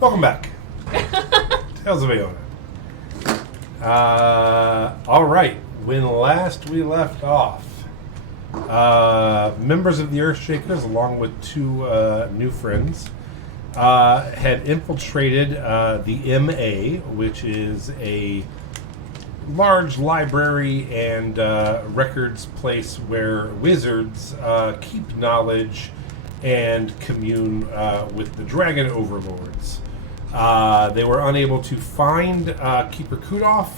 Welcome back. Tales of Aeona. All right. When last we left off, members of the Earthshakers, along with two new friends, had infiltrated the MA, which is a large library and records place where wizards keep knowledge and commune with the dragon overlords. They were unable to find Keeper Kudov,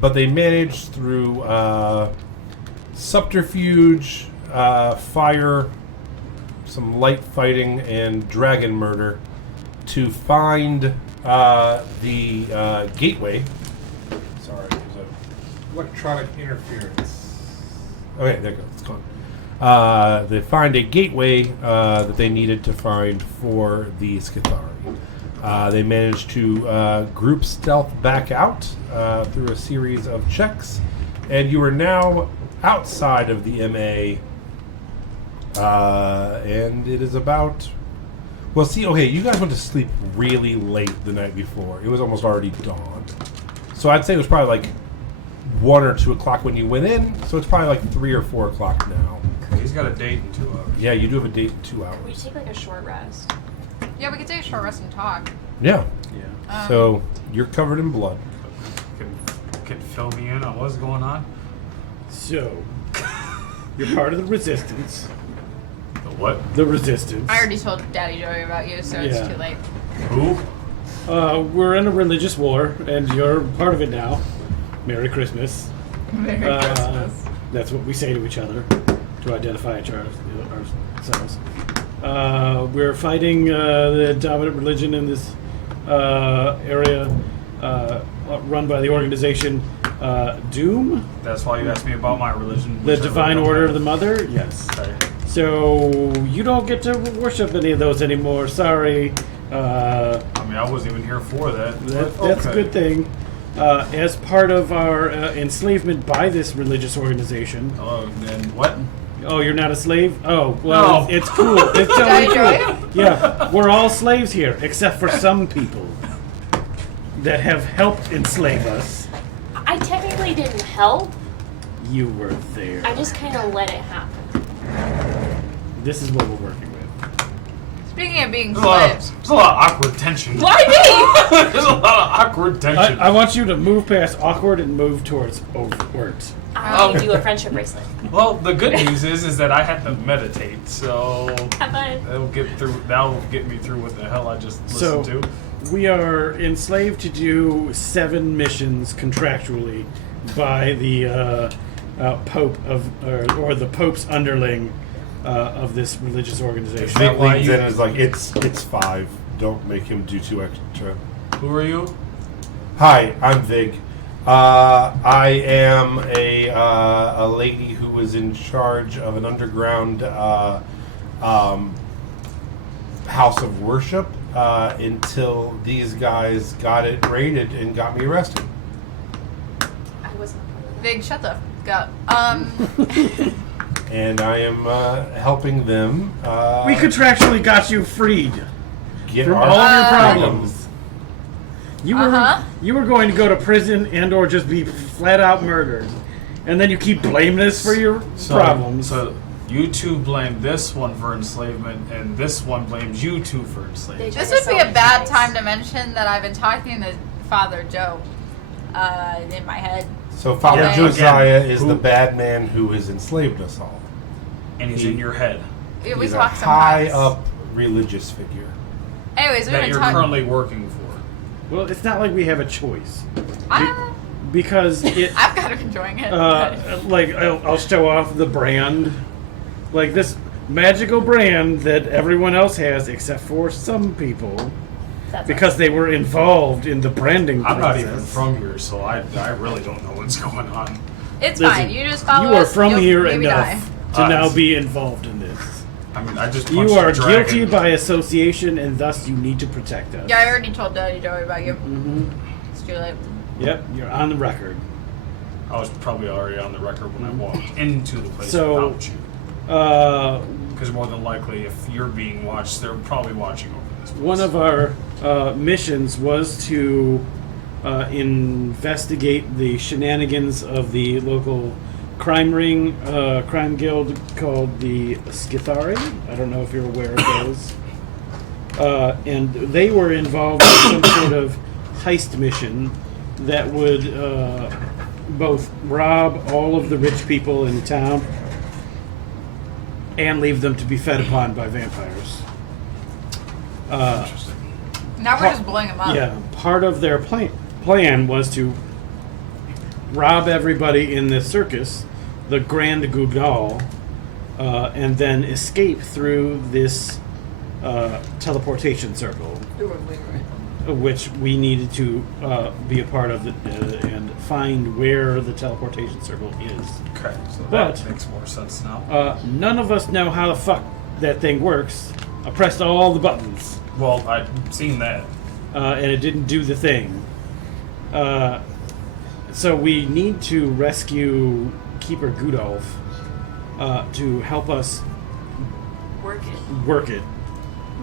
but they managed through subterfuge, fire, some light fighting, and dragon murder to find the gateway. Sorry, there's an electronic interference. Okay, there it goes. It's gone. They find a gateway that they needed to find for the Skithari. They managed to group stealth back out through a series of checks, and you are now outside of the MA, and it is about... Well, see, okay, you guys went to sleep really late the night before. It was almost already dawn. So I'd say it was probably like 1 or 2 o'clock when you went in, so it's probably like 3 or 4 o'clock now. He's got a date in 2 hours. Yeah, you do have a date in 2 hours. We take like a short rest. Yeah, we could take a short rest and talk. Yeah. Yeah. So you're covered in blood. Could fill me in on what's going on? So, you're part of the Resistance. The what? The Resistance. I already told Daddy Joey about you, so it's Yeah. too late. Who? We're in a religious war, and you're part of it now. Merry Christmas. Merry Christmas. That's what we say to each other to identify ourselves. We're fighting the dominant religion in this area run by the organization Doom, That's why you asked me about my religion. the which I Divine really don't Order of have. the Mother. Yes. Okay. So you don't get to worship any of those anymore. Sorry. I mean, I wasn't even here for that. but That's a okay. good thing. As part of our enslavement by this religious organization. Oh, and what? Oh, you're not a slave? Oh, well, No. it's cool. It's Daddy totally Joey? cool. Yeah, we're all slaves here, except for some people that have helped enslave us. I technically didn't help. You were there. I just kind of let it happen. This is what we're working with. Speaking of being There's a lot of, slaves. there's a lot of awkward tension. Why me? There's a lot of awkward tension. I want you to move past awkward and move towards overt. I'll do a friendship bracelet. Well, the good news is that I had to meditate, so Have fun. that'll get me through what the hell I just listened to. We are enslaved to do 7 missions contractually by the Pope of, or the Pope's underling of this religious organization. Is that Vic why leans you- in and is like, it's 5. Don't make him do 2 extra. Who are you? Hi, I'm Vig. I am a lady who was in charge of an underground house of worship until these guys got it raided and got me arrested. I wasn't a part of that. Big, shut the fuck up. And I am helping them We contractually got you freed get from our all of your freedom. problems. You were going to go to prison and or just be flat out murdered. And then you keep blaming us for your problems. So you two blame this one for enslavement, and this one blames you two for enslavement. This would be a bad time to mention that I've been talking to Father Joe in my head. So Father Yeah. Josiah Again, is who- the bad man who has enslaved us all. And he's in your head. We He's a talk high sometimes. up religious figure. Anyways, we've That been you're talking. currently working for. Well, it's not like we have a choice. I'm Because it... kind of enjoying it. like I'll show off the brand, like this magical brand that everyone else has except for some people, That's because they were involved in the branding I'm process. not even from here, so I really don't know what's going on. It's Listen, fine. You just follow You are us. from you'll here maybe enough to die. now be involved in this. I mean, I just You punched are a dragon. guilty by association, and thus you need to protect us. Yeah, I already told Daddy Joey about you. hmm It's too late. Yep, you're on the record. I was probably already on the record when I walked into the place So- without you. Uh, Because more than likely, if you're being watched, they're probably watching over one of our missions was to investigate the shenanigans of the local crime ring, crime guild called the Skithari. I don't know if you're aware of those. And they were involved in some sort of heist mission that would both rob all of the rich people in the town and leave them to be fed upon by vampires. Interesting. Now we're just blowing them up. Yeah, part of their plan was to rob everybody in the circus, the Grand Gugal, and then escape through this teleportation circle, which we needed to be a part of and find where the teleportation circle is. Okay, so But- that makes more sense now. None of us know how the fuck that thing works. I pressed all the buttons. Well, I've seen that. And it didn't do the thing. So we need to rescue Keeper Gudolf to help us Work it. work it.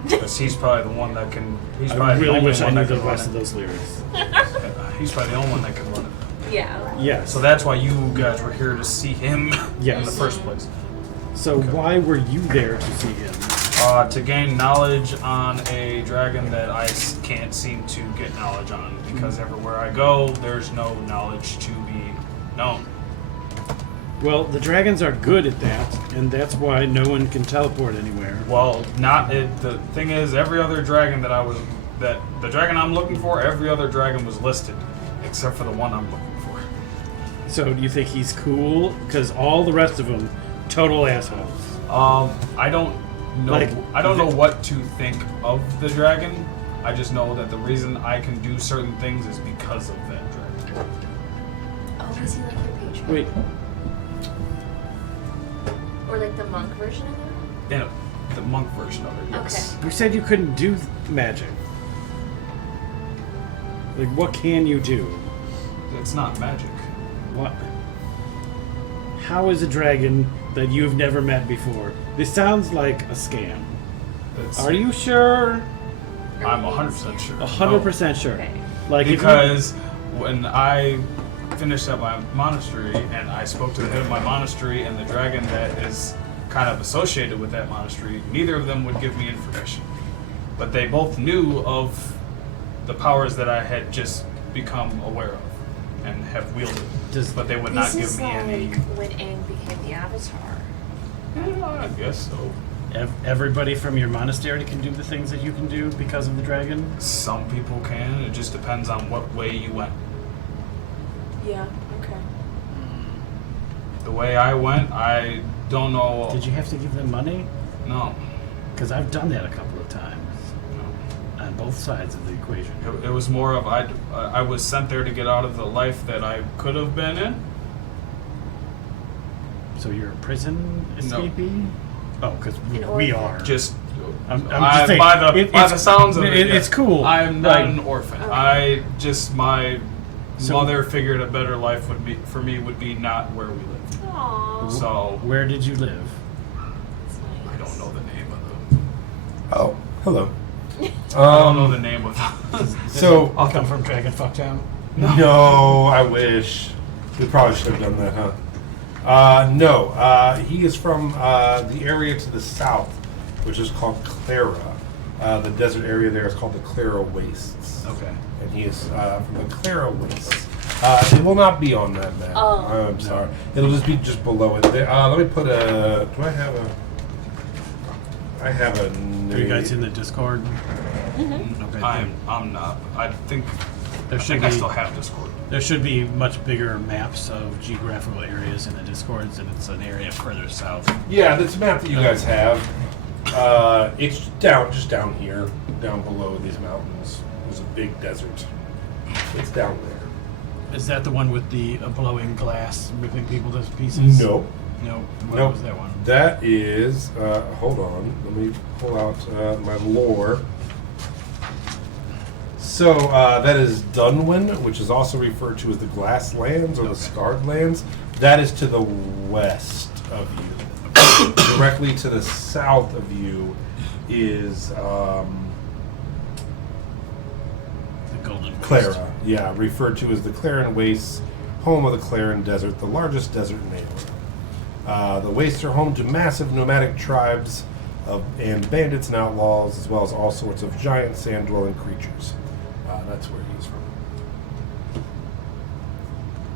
Because he's probably the one that can. He's I probably the really only wish I one knew that the can run rest of it. those lyrics. He's probably the only one that can run it. Yeah. Yes. So that's why you guys were here to see him Yes. in the first place. So why were you there to see him? To gain knowledge on a dragon that I can't seem to get knowledge on, because everywhere I go, there's no knowledge to be known. Well, the dragons are good at that, and that's why no one can teleport anywhere. Well, not it. The thing is, every other dragon the dragon I'm looking for, every other dragon was listed, except for the one I'm looking for. So do you think he's cool? Because all the rest of them, total assholes. I don't know. Like, I don't know what to think of the dragon. I just know that the reason I can do certain things is because of that dragon. Oh, is he like your patron? Wait, Or like the monk version of him? Yeah, the monk version of it. Yes. you said you couldn't do magic. Like, what can you do? It's not magic. What? How is a dragon that you've never met before? This sounds like a scam. It's, Are you sure? I'm 100% sure. 100% sure. Okay. Like, if you- Because when I finished at my monastery and I spoke to the head of my monastery and the dragon that is kind of associated with that monastery, neither of them would give me information. But they both knew of the powers that I had just become aware of and have wielded. But they would not This give is me like any. when Aang became the Avatar. I guess so. everybody from your monastery can do the things that you can do because of the dragon? Some people can. It just depends on what way you went. Yeah, okay. The way I went, I don't know. Did you have to give them money? No. Because I've done that a couple of times No. on both sides of the equation. It was more of I was sent there to get out of the life that I could have been in. So you're a prison escapee? Oh, because An we orphan. are. Just, I'm just saying, by the it's- sounds of it, it's cool. I'm not Like- an orphan. Okay. I just my So- mother figured a better life would be for me would be not where we lived. Aww. So Where did you live? That's nice. I don't know the name of the. Oh, hello. I don't know the name of the. So, I'll come from Dragon Fuck Town. no, I wish. We probably should have done that, huh? No, he is from the area to the south, which is called Clara. The desert area there is called the Clara Wastes. Okay. And he is from the Clara Wastes. It will not be on that map. Oh. I'm sorry. It'll just be just below it. Let me put a. Do I have a? I have a. Are you guys in the Discord? Okay. I'm not. I think. There I should think I be still have Discord. there should be much bigger maps of geographical areas in the Discords, and it's an area further south. Yeah, this map that you guys have. It's just down here, down below these mountains. There's a big desert. It's down there. Is that the one with the blowing glass, ripping people to pieces? No. No. What Nope. was that one? That is, hold on, let me pull out my lore. So, that is Dunwin, which is also referred to as the Glass Lands or the Scarred Lands. That is to the west of you. Directly to the south of you is Clara, yeah, referred to as the Claren Wastes, home of the Claren Desert, the largest desert in Aeor. The Wastes are home to massive nomadic tribes and bandits and outlaws, as well as all sorts of giant sand-dwelling creatures. That's where he's from.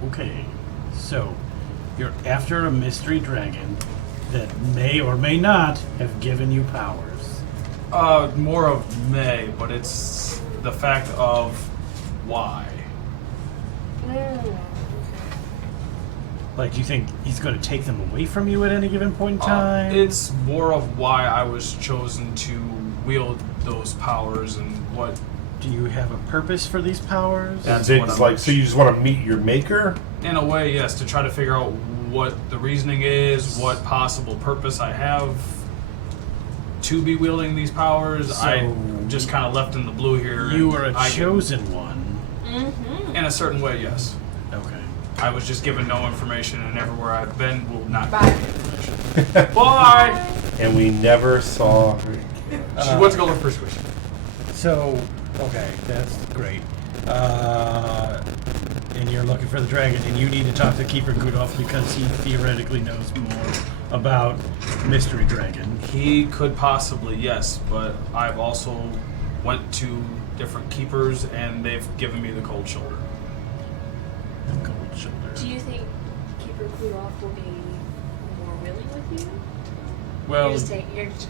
Okay, so you're after a mystery dragon that may or may not have given you powers. More of May, but it's the fact of why. Like, do you think he's going to take them away from you at any given point in time? It's more of why I was chosen to wield those powers and what. Do you have a purpose for these powers? That's It's what I'm- like, so you just want to meet your maker? In a way, yes, to try to figure out what the reasoning is, what possible purpose I have to be wielding these powers. So- I just kind of left in the blue here. You and are a I can- chosen one. in a certain way, yes. Okay. I was just given no information, and everywhere I've been will not Bye. give information. Bye! And we never saw her again. She went to go look for Squishy. So, okay, that's great. And you're looking for the dragon, and you need to talk to Keeper Gudolf because he theoretically knows more about Mystery Dragon. He could possibly, yes, but I've also went to different keepers, and they've given me the cold shoulder. The cold shoulder. Do you think Keeper Kudolf will be more willing with you? Well, you're just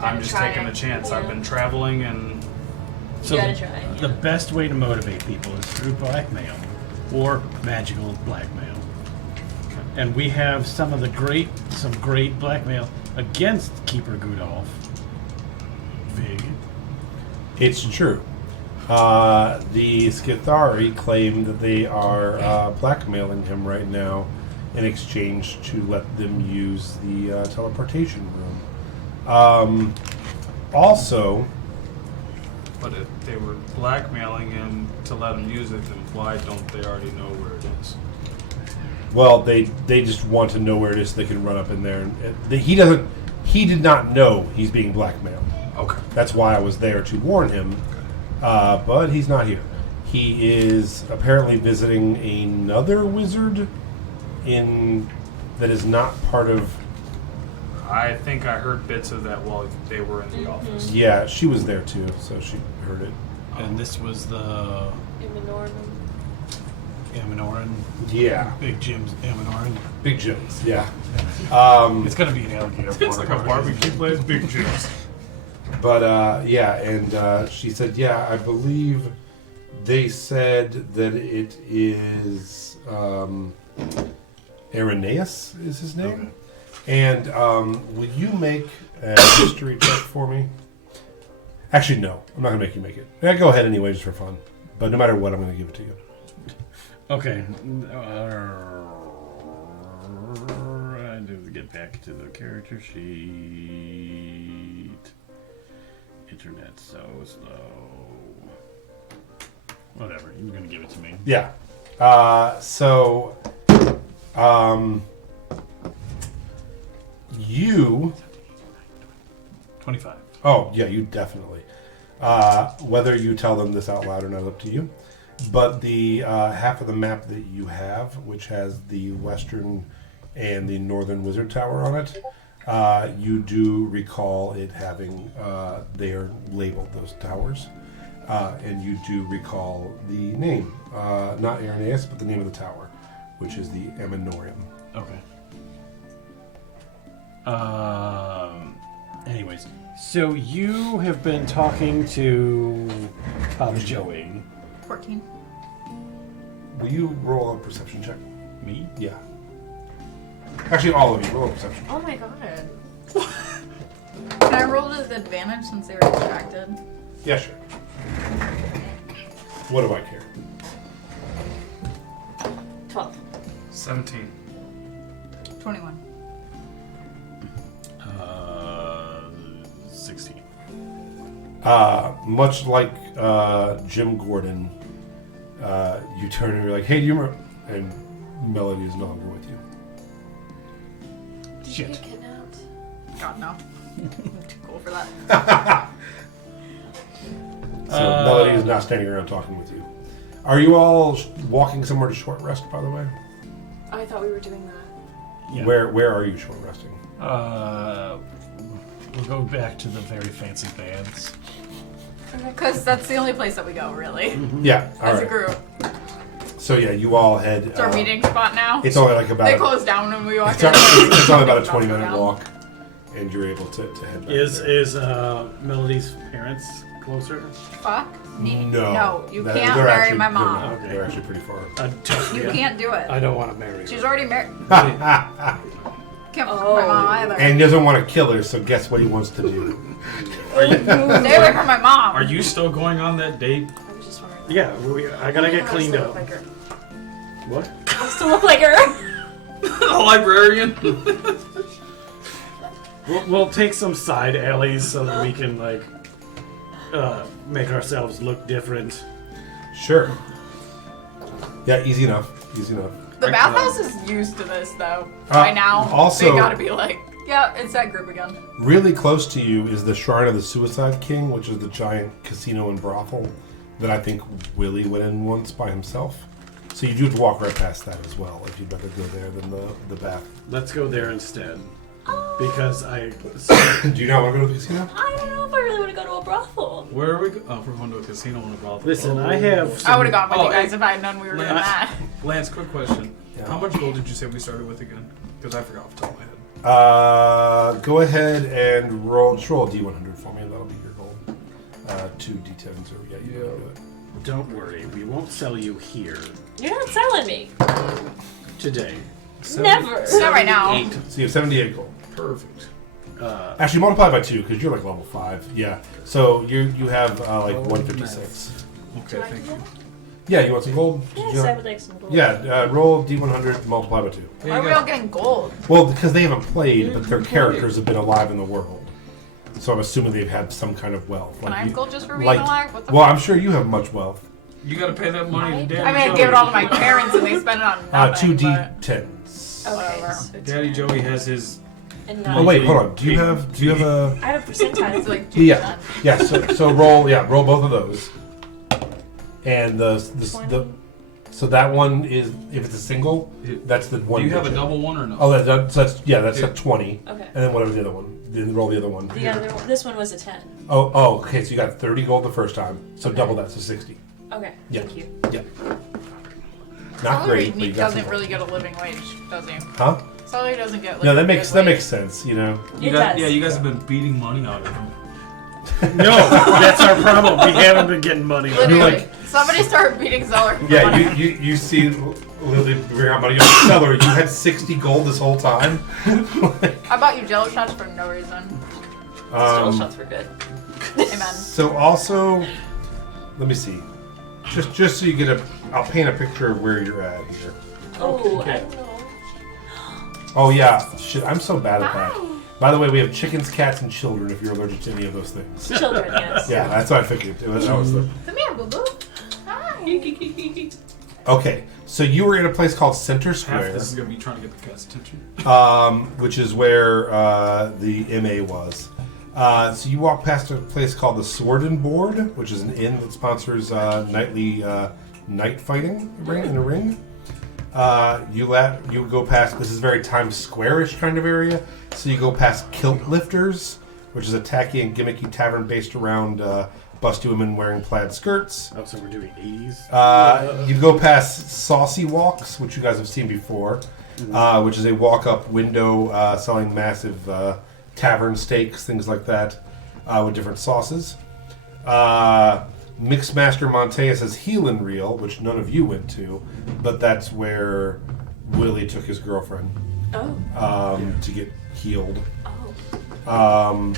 I'm gonna just try taking it. a chance. Yeah. I've been traveling, and so You gotta the, try it, the yeah. best way to motivate people is through blackmail or magical blackmail. And we have some great blackmail against Keeper Gudolf. Vig. It's true. The Skithari claim that they are blackmailing him right now in exchange to let them use the teleportation room. Also, but if they were blackmailing him to let him use it, then why don't they already know where it is? well, they just want to know where it is so they can run up in there. And he did not know he's being blackmailed. Okay. That's why I was there to warn him. But he's not here. He is apparently visiting another wizard that is not part of. I think I heard bits of that while they were in the office. Yeah, she was there too, so she heard it. And this was the Iminoran. Aminoran. Yeah, Big Jim's Aminoran. Big Jones. Yeah. It's going to be an alligator. It's like a barbecue place, Big Jim's. But yeah, and she said, yeah, I believe they said that it is Irenaeus is his name. Okay. And will you make a history check for me? Actually, no. I'm not going to make you make it. Yeah, go ahead anyway, just for fun. But no matter what, I'm going to give it to you. Okay. I do get back to the character sheet. Internet's so slow. Whatever. You're going to give it to me. Yeah. You... 25. Oh, yeah, you definitely. Whether you tell them this out loud or not, up to you. But the half of the map that you have, which has the western and the northern wizard tower on it, you do recall it having, they are labeled, those towers. And you do recall the name, not Irenaeus, but the name of the tower, which is the Aminorium. Okay. Anyways, so you have been talking to Joey. 14. Will you roll a perception check? Me? Yeah. Actually, all of you, roll a perception. Oh my god. Can I roll with advantage since they were distracted? Yeah, sure. What do I care? 12. 17. 21. 16. Much like Jim Gordon, you turn and you're like, hey, do you remember? And Melody is no longer with you. Did Shit. you get kidnapped? God, no. I'm too cool for that. So Melody is not standing around talking with you. Are you all walking somewhere to short rest, by the way? I thought we were doing that. Yeah. Where are you short resting? We'll go back to the very fancy bands. Because that's the only place that we go, really, Yeah, all as a right. group. So yeah, you all head. It's our meeting spot now. It's only like about. They close down when we walk It's, in. it's only about a Don't 20-minute go down. walk, and you're able to head back. Is there. Melody's parents closer? Fuck me. No. No, you That- can't they're marry actually- my they're mom. not. Okay. They're actually pretty far. Trust You me, can't do it. I don't want to marry her. She's already married. and Can't fuck Oh. my mom either. he doesn't want to kill her, so guess what he wants to do? Stay away from my mom. Are you still going on that date? I was just wondering. Yeah, I gotta get cleaned up. Like her. What? I still look like her. The librarian. We'll take some side alleys so that we can make ourselves look different. Sure. Yeah, easy enough. Easy enough. The bathhouse is used to this, though. Uh, By now, also- they gotta be like, yeah, it's that group again. Really close to you is the Shrine of the Suicide King, which is the giant casino and brothel that I think Willie went in once by himself. So you do have to walk right past that as well, if you'd rather go there than the bath. Let's go there instead. Because I. Do you not want to go to the casino? I don't know if I really want to go to a brothel. Where are we? Oh, we're going to a casino and a brothel. Listen, I have. I Some, would have gone with Oh, you guys hey, if I had known we were doing Lance. that. Lance, quick question. Yeah. How much gold did you say we started with again? Because I forgot off the top of my head. Go ahead and roll. Just roll a D100 for me, and that'll be your goal. 2 D10s, or yeah, you can do it. Don't worry, we won't sell you here You're not selling me. today. Never. Not right now. So you have 78 gold. Perfect. Actually, multiply by 2 because you're like level 5. Yeah. So you have like 156. Okay, thank you. Yeah, you want some gold? Yes, You I have- would like some gold. Yeah, roll D100, multiply by 2. There Why you are we go. all getting gold? Well, because they haven't played, but their characters have been alive in the world. So I'm assuming they've had some kind of wealth. Can I have you- gold just for being like- alive? What the Well, fuck? I'm sure you have much wealth. You got to pay that money to Daddy I mean, I give it all to my parents and they spend it on nothing. 2 but- D10s. Okay. Whatever. So Daddy Joey has his. And Oh wait, hold on. Do you have a? I have a percentile. It's like 2%. Yeah. So roll both of those. And the so that one is, if it's a single, that's the one. Do you have a digit. double one or no? Oh, that's a 20. Okay. And then whatever the other one. Then roll the other one. The other one, this one was a 10. Oh, okay. So you got 30 gold the first time. So Okay. double that, so 60. Okay. Yeah. Thank you. Yeah. Not Salary great, but you got some doesn't really gold. get a living wage, does he? Huh? Salary doesn't get. Like, No, a that good makes wage. sense. You know. You It guys, does. yeah, you guys have been beating money out of him. No, that's our problem. We haven't been getting money. Literally, like- somebody start beating Zeller. for Yeah, money. you see Lily bring out money. You're like, Seller, you had 60 gold this whole time. I bought you Jello shots for no reason. Still shots were good. Amen. So also, let me see. Just so you get I'll paint a picture of where you're at here. Oh, I don't know. Oh yeah, shit, I'm so bad at that. By the way, we have chickens, cats, and children. If you're allergic to any of those things. Children, yes. Yeah, that's what I figured. That was the. Come here, boo boo. Hi. Okay, so you were in a place called Center Half Square, this is gonna be trying to get the cat's attention. which is where the MA was. So you walk past a place called the Sword and Board, which is an inn that sponsors nightly night fighting in a ring. You go past. This is very Times Square-ish kind of area. So you go past Kilt Lifters, which is a tacky and gimmicky tavern based around busty women wearing plaid skirts. Oh, so we're doing 80s? You go past Saucy Walks, which you guys have seen before, which is a walk-up window selling massive tavern steaks, things like that, with different sauces. Mixmaster Monteus has Heel and Reel, which none of you went to, but that's where Willie took his girlfriend to get healed. Oh.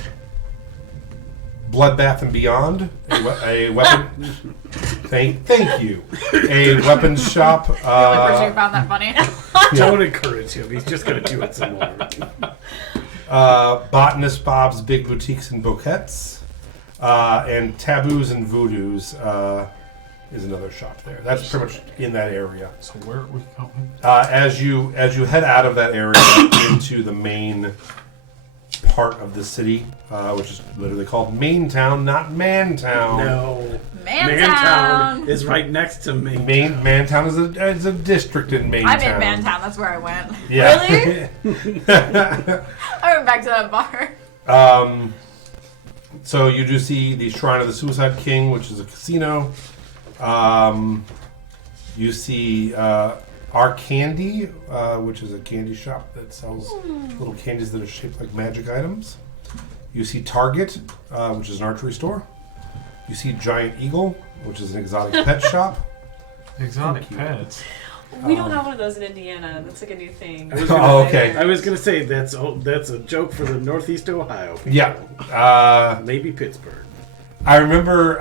Bloodbath and Beyond, a weapon. Thank you. A weapons shop. Like, where you found that funny? Don't encourage him. He's just going to do it some more. Botanist Bob's Big Boutiques and Bouquets, and Taboos and Voodoos is another shop there. That's pretty much in that area. So where are we going? As you head out of that area into the main part of the city, which is literally called Main Town, not Man Town. No. Man Mantown. is right next to me. Mantown is a district in Maintown. I'm in Mantown. That's where I went. Yeah. Really? I went back to that bar. So you do see the Shrine of the Suicide King, which is a casino. You see Our Candy, which is a candy shop that sells little candies that are shaped like magic items. You see Target, which is an archery store. You see Giant Eagle, which is an exotic pet shop. Exotic pets. We don't have one of those in Indiana. That's like a new thing. Oh, okay. I was gonna say that's a joke for the Northeast Ohio people. Yeah. Maybe Pittsburgh. I remember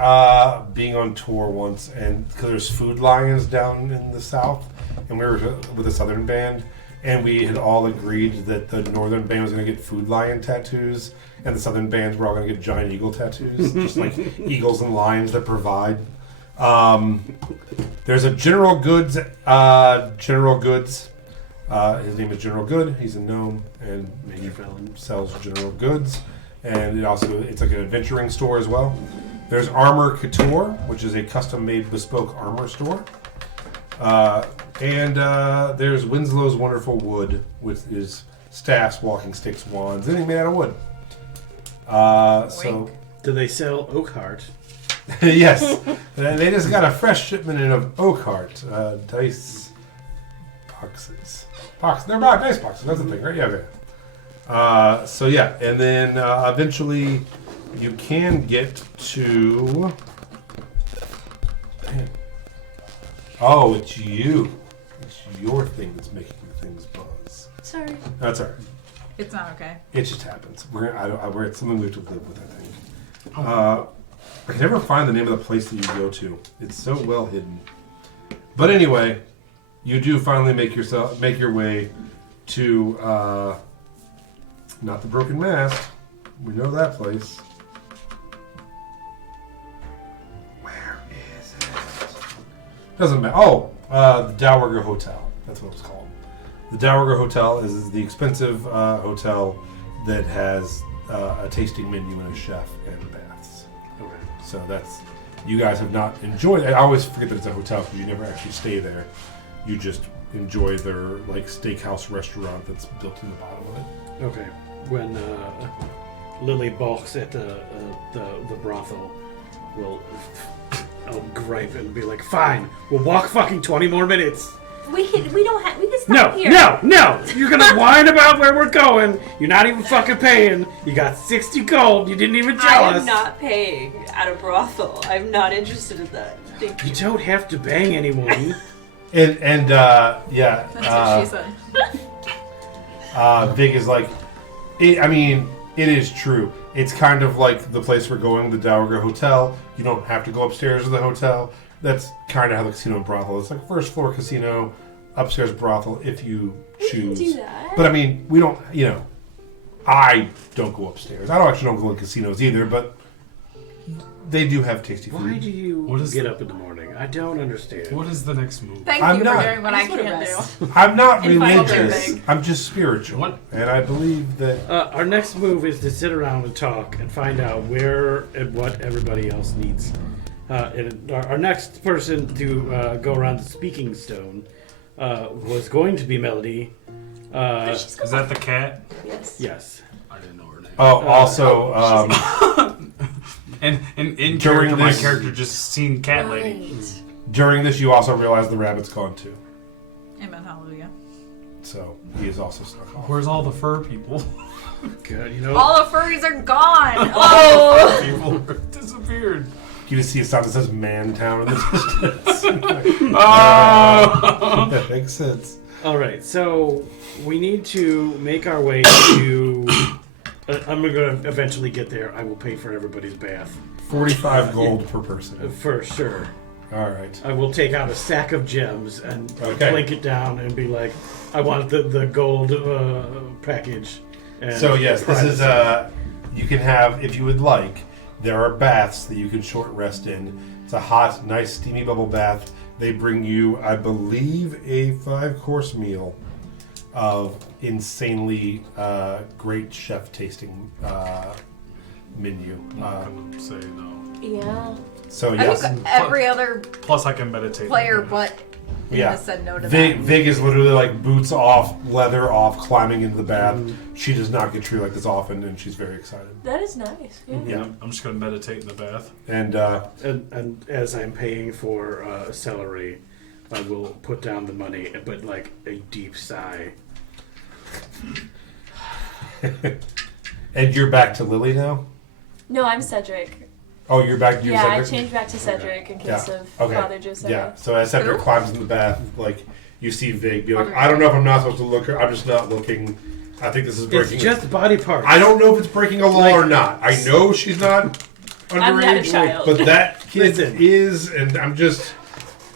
being on tour once, and because there's Food Lions down in the South, and we were with a Southern band, and we had all agreed that the Northern band was going to get Food Lion tattoos, and the Southern bands were all going to get Giant Eagle tattoos, just like eagles and lions that provide. There's a General Goods. His name is General Good. He's a gnome, and he sells General Goods. And it's like an adventuring store as well. There's Armor Couture, which is a custom-made bespoke armor store. And there's Winslow's Wonderful Wood, which is staffs, walking sticks, wands, anything made out of wood. So, Do they sell Oakheart? yes, they just got a fresh shipment in of Oakheart dice boxes. They're dice boxes. That's the thing, right? Yeah. Okay. So yeah, and then eventually you can get to. Man. Oh, it's you. It's your thing that's making things buzz. Sorry. That's all right. It's not okay. It just happens. We're something we have to live with, I think. I can never find the name of the place that you go to. It's so well hidden. But anyway, you do finally make your way to not the Broken Mast. We know that place. Where is it? Doesn't matter. Oh, the Dowager Hotel. That's what it's called. The Dowager Hotel is the expensive hotel that has a tasting menu and a chef and baths. Okay. So that's, you guys have not enjoyed it. I always forget that it's a hotel because you never actually stay there. You just enjoy their like steakhouse restaurant that's built in the bottom of it. Okay. When Lily balks at the brothel, I'll gripe and be like, "Fine, we'll walk fucking 20 more minutes." We can stop here. No! You're gonna whine about where we're going. You're not even fucking paying. You got 60 gold. You didn't even tell I us. am not paying at a brothel. I'm not interested in that. Thank You you. don't have to bang anyone. And yeah, That's what she said. Vig is like, it is true. It's kind of like the place we're going, the Dowager Hotel. You don't have to go upstairs to the hotel. That's kind of how the casino and brothel. It's like first floor casino, upstairs brothel if you choose. We can do that. But we don't. I don't go upstairs. I don't go to casinos either. But they do have tasty food. Why do you get up in the morning? I don't understand. What is the next move? Thank I'm you not- for doing what I I just wanna can't rest. do. I'm not And find religious. everything. I'm just spiritual. What? And I believe that. Our next move is to sit around and talk and find out where and what everybody else needs. And our next person to go around the speaking stone was going to be Melody. Is that the cat? Yes. Yes. I didn't know her name. Oh, also, And in During character, my this- character just seen cat lady. Right. during this, you also realize the rabbit's gone too. Amen. Hallelujah. So he is also snuck off. Where's all the fur people? Good. You know. All the furries are gone. Oh! People disappeared. You just see a sign that says "Mantown" in the distance. Oh! That makes sense. All right. So we need to make our way to. I'm going to eventually get there. I will pay for everybody's bath 45 gold per person. for sure. All right. I will take out a sack of gems and Okay. clink it down and be like, I want the gold package. And So yes, this is privacy. you can have, if you would like, there are baths that you can short rest in. It's a hot, nice, steamy bubble bath. They bring you, I believe, a 5-course meal of insanely great chef tasting menu. I'm not gonna say no. Yeah. So I yes, think every other Plus, I can meditate. player but him Yeah. has said no to Vig, that. Vig is literally like boots off, leather off, climbing into the bath. She does not get treated like this often, and she's very excited. That is nice. Yeah. Yeah, I'm just gonna meditate in the bath. and And as I'm paying for celery, I will put down the money, but like a deep sigh. and you're back to Lily now. No, I'm Cedric. Oh, you're back. You're Yeah, I Cedric? changed back to Cedric in case Yeah. of Okay. Father Josiah. Yeah. So as Cedric Who? climbs in the bath, like you see Vig be like, Okay. I don't know if I'm not supposed to look. I'm just not looking. I think this is breaking. It's just body parts. I don't know if it's breaking a law Like- or not. I know she's not I'm not a underage, child. but that kid Listen. is, and I'm just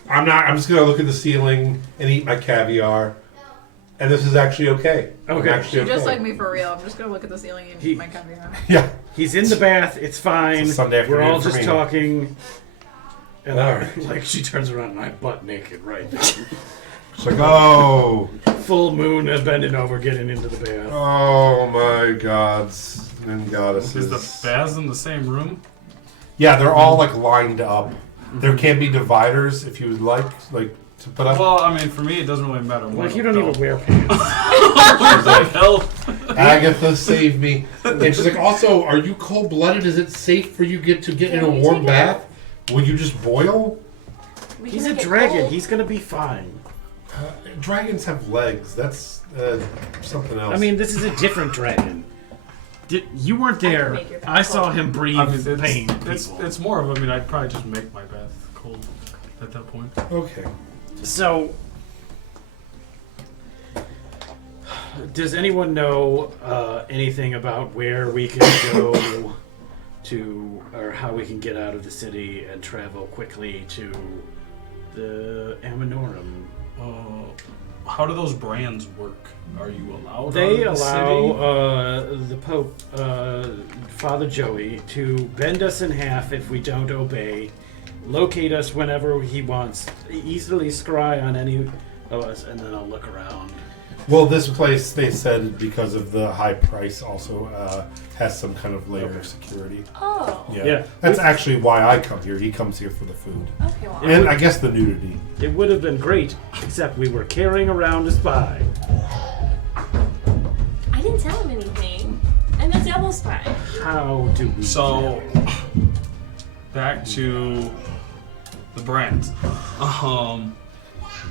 gonna look at the ceiling and eat my caviar, and this is actually okay. I'm Okay. actually Just okay. like me for real. I'm just gonna look at the ceiling and He- eat my caviar. Yeah. He's in the bath. It's fine. It's a Sunday We're all afternoon for just me. talking. And All I, right. like she turns around and I'm butt naked right now. It's like, oh, Full moon and bending over, getting into the bath. oh my gods and goddesses. Is the baths in the same room? Yeah, they're all like lined up. There can be dividers if you would like to put up. Well, I mean, for me, it doesn't really matter. Like you don't even wear pants. Hell. Agatha, save me! And she's like, also, are you cold-blooded? Is it safe for you to get in a Can we warm take it bath? Will you just boil? We He's can a make it dragon. cold. He's gonna be fine. Dragons have legs. That's something else. I mean, this is a different dragon. You weren't there. make your bath I saw cold. him breathe I mean, pain. it's more of. I mean, I'd probably just make my bath cold at that point. okay. So, does anyone know anything about where we can go to, or how we can get out of the city and travel quickly to the Aminorum? How do those brands work? Are you allowed? They out of the allow city? the Pope, Father Joey, to bend us in half if we don't obey, locate us whenever he wants, easily scry on any of us, and then I'll look around. Well, this place, they said, because of the high price, also has some kind of layer of security. Oh. Yeah. That's actually why I come here. He comes here for the food. Okay, well. And I guess the nudity. It would have been great, except we were carrying around a spy. I didn't tell him anything. I'm a double spy. How do we? So, back to the brands.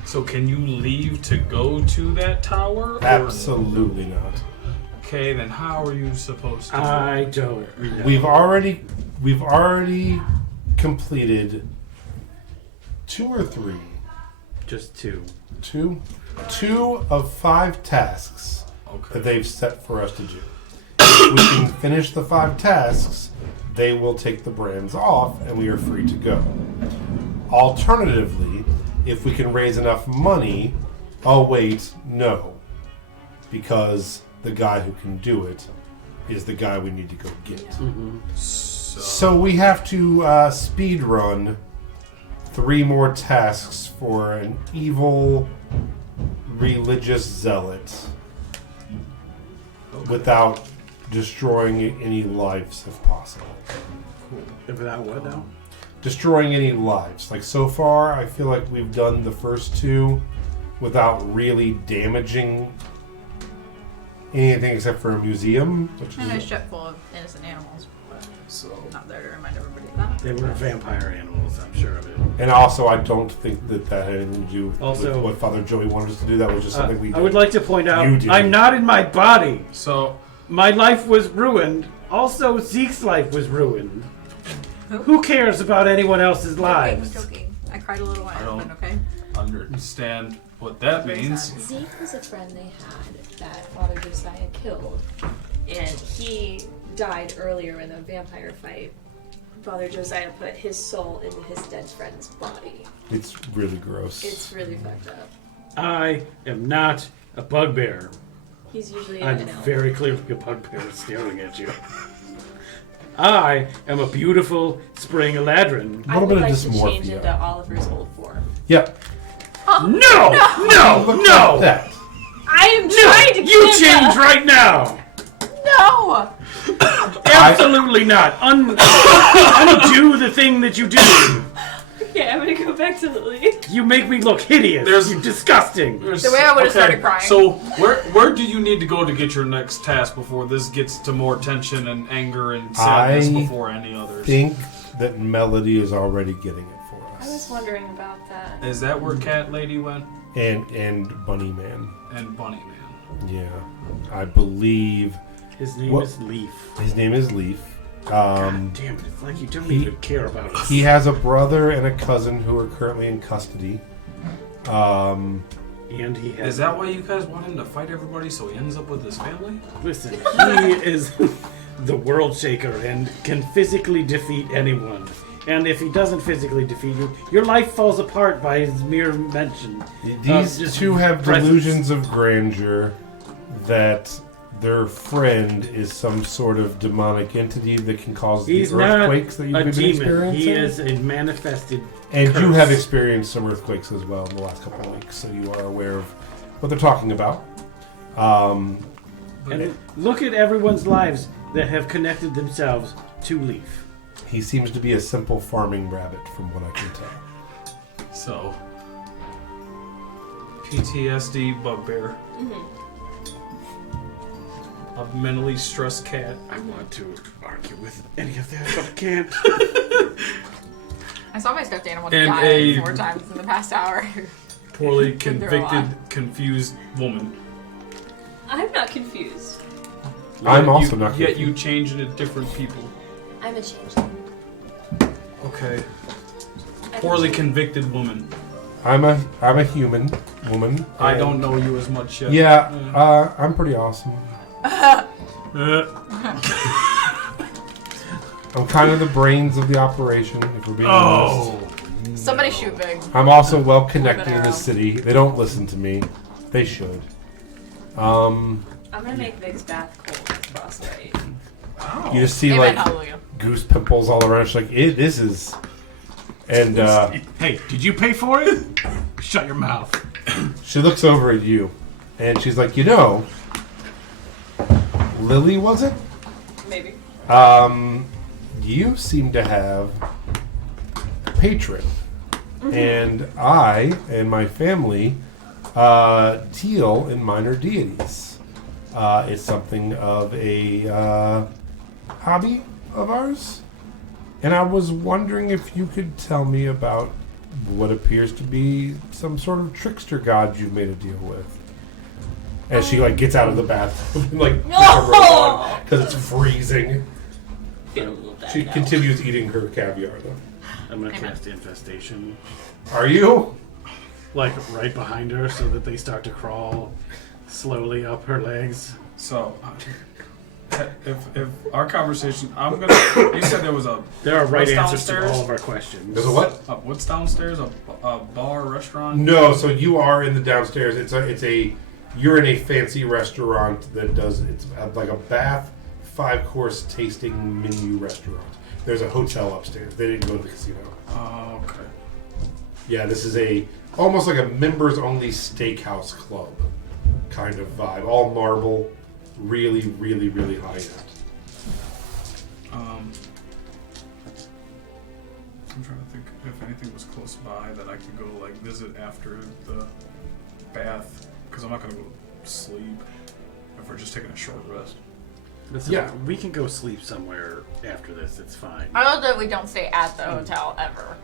So can you leave to go to that tower? Or- Absolutely not. Okay, then how are you supposed to? I don't know. We've already completed 2 or 3. Just two. 2 of 5 tasks that Okay. they've set for us to do. If we can finish the 5 tasks, they will take the brands off and we are free to go. Alternatively, if we can raise enough money, oh wait, no. Because the guy who can do it is the guy we need to go get. So we have to speed run 3 more tasks for an evil religious zealot without destroying any lives if possible. Without what now? Destroying any lives. Like so far, I feel like we've done the first 2 without really damaging anything except for a museum, which And a is ship full of innocent animals, but So not there to remind everybody of that. They were vampire animals, I'm sure of it. and also I don't think that had anything to do with Also- what Father Joey wanted us to do. That was just something we did. I would like to point out, You did. I'm not in my body. So My life was ruined. Also, Zeke's life was ruined. Who cares about anyone else's Joking, lives? joking. I cried a little when I it don't- happened, okay? understand what that Very means. sad. Zeke was a friend they had that Father Josiah killed. And he died earlier in a vampire fight. Father Josiah put his soul into his dead friend's body. It's really gross. It's really fucked up. I am not a bugbear. He's usually I'm an elf. very clearly a bugbear staring at you. I am a beautiful spring eladrin. I little would bit of like to change dysmorphia. into Oliver's old form. Yep. No! No! That. I am trying to You kill change the- right now! No! Absolutely not. Undo the thing that you do. Okay, I'm gonna go back to Lily. You make me look hideous. You're disgusting. The way I would have started crying. So where do you need to go to get your next task before this gets to more tension and anger and sadness before any others? I think that Melody is already getting it for I was us. wondering about that. Is that where Cat Lady went? And Bunny Man. And Bunny Man. Yeah. I believe His name What? is Leaf. his name is Leaf. Damn it, it's like you don't even care about us. He has a brother and a cousin who are currently in custody. And he has... Is that why you guys want him to fight everybody so he ends up with his family? Listen, he is the world shaker and can physically defeat anyone. And if he doesn't physically defeat you, your life falls apart by his mere mention. These Just two have presence. delusions of grandeur that their friend is some sort of demonic entity that can cause He's the not earthquakes that you've a been demon. experiencing. He is a manifested And curse. you have experienced some earthquakes as well in the last couple of weeks, so you are aware of what they're talking about. And look at everyone's lives that have connected themselves to Leaf. He seems to be a simple farming rabbit, from what I can tell. So, PTSD bugbear. A mentally stressed cat. I want to argue with any of that, but I can't. I saw my stuffed animal And die a- 4 times in the past hour. Poorly They're a convicted, lot. confused woman. I'm not confused. I'm Yet also you, not Yet confused. you change into different people. I'm a changeling. Okay. I'm Poorly a convicted woman. I'm a human woman. I and- don't know you as much yet. Yeah, I'm pretty awesome. I'm kind of the brains of the operation, if we're being honest. Somebody shoot Big. I'm also well connected in arrow. the city. They don't listen to me. They should. I'm gonna make Vig's bath cold with frostbite. You just see Amen, like hallelujah. goose pimples all around. She's like, this is. And Hey, did you pay for it? Shut your mouth. she looks over at you, and she's like, Lily, was it? Maybe. You seem to have a patron, and I and my family deal in minor deities. It's something of a hobby of ours, and I was wondering if you could tell me about what appears to be some sort of trickster god you've made a deal with. As she like gets out of the bathtub and like because it's freezing. Feel a little bad She now. continues eating her caviar though. I'm gonna cast Infestation, Are you? like right behind her, so that they start to crawl slowly up her legs. So, if our conversation, I'm gonna. You said there was a. There are right what's answers to downstairs? all of our questions. There's a what? What's downstairs? A bar, restaurant? No, so you are in the downstairs. You're in a fancy restaurant that does like a bath 5-course tasting menu restaurant. There's a hotel upstairs. They didn't go to the casino. Oh, okay. Yeah, this is almost like a members only steakhouse club kind of vibe. All marble, really, really, really high end. I'm trying to think if anything was close by that I could go like visit after the bath, because I'm not gonna go sleep if we're just taking a short rest. Listen, Yeah. we can go sleep somewhere after this. It's fine. I love that we don't stay at the hotel ever.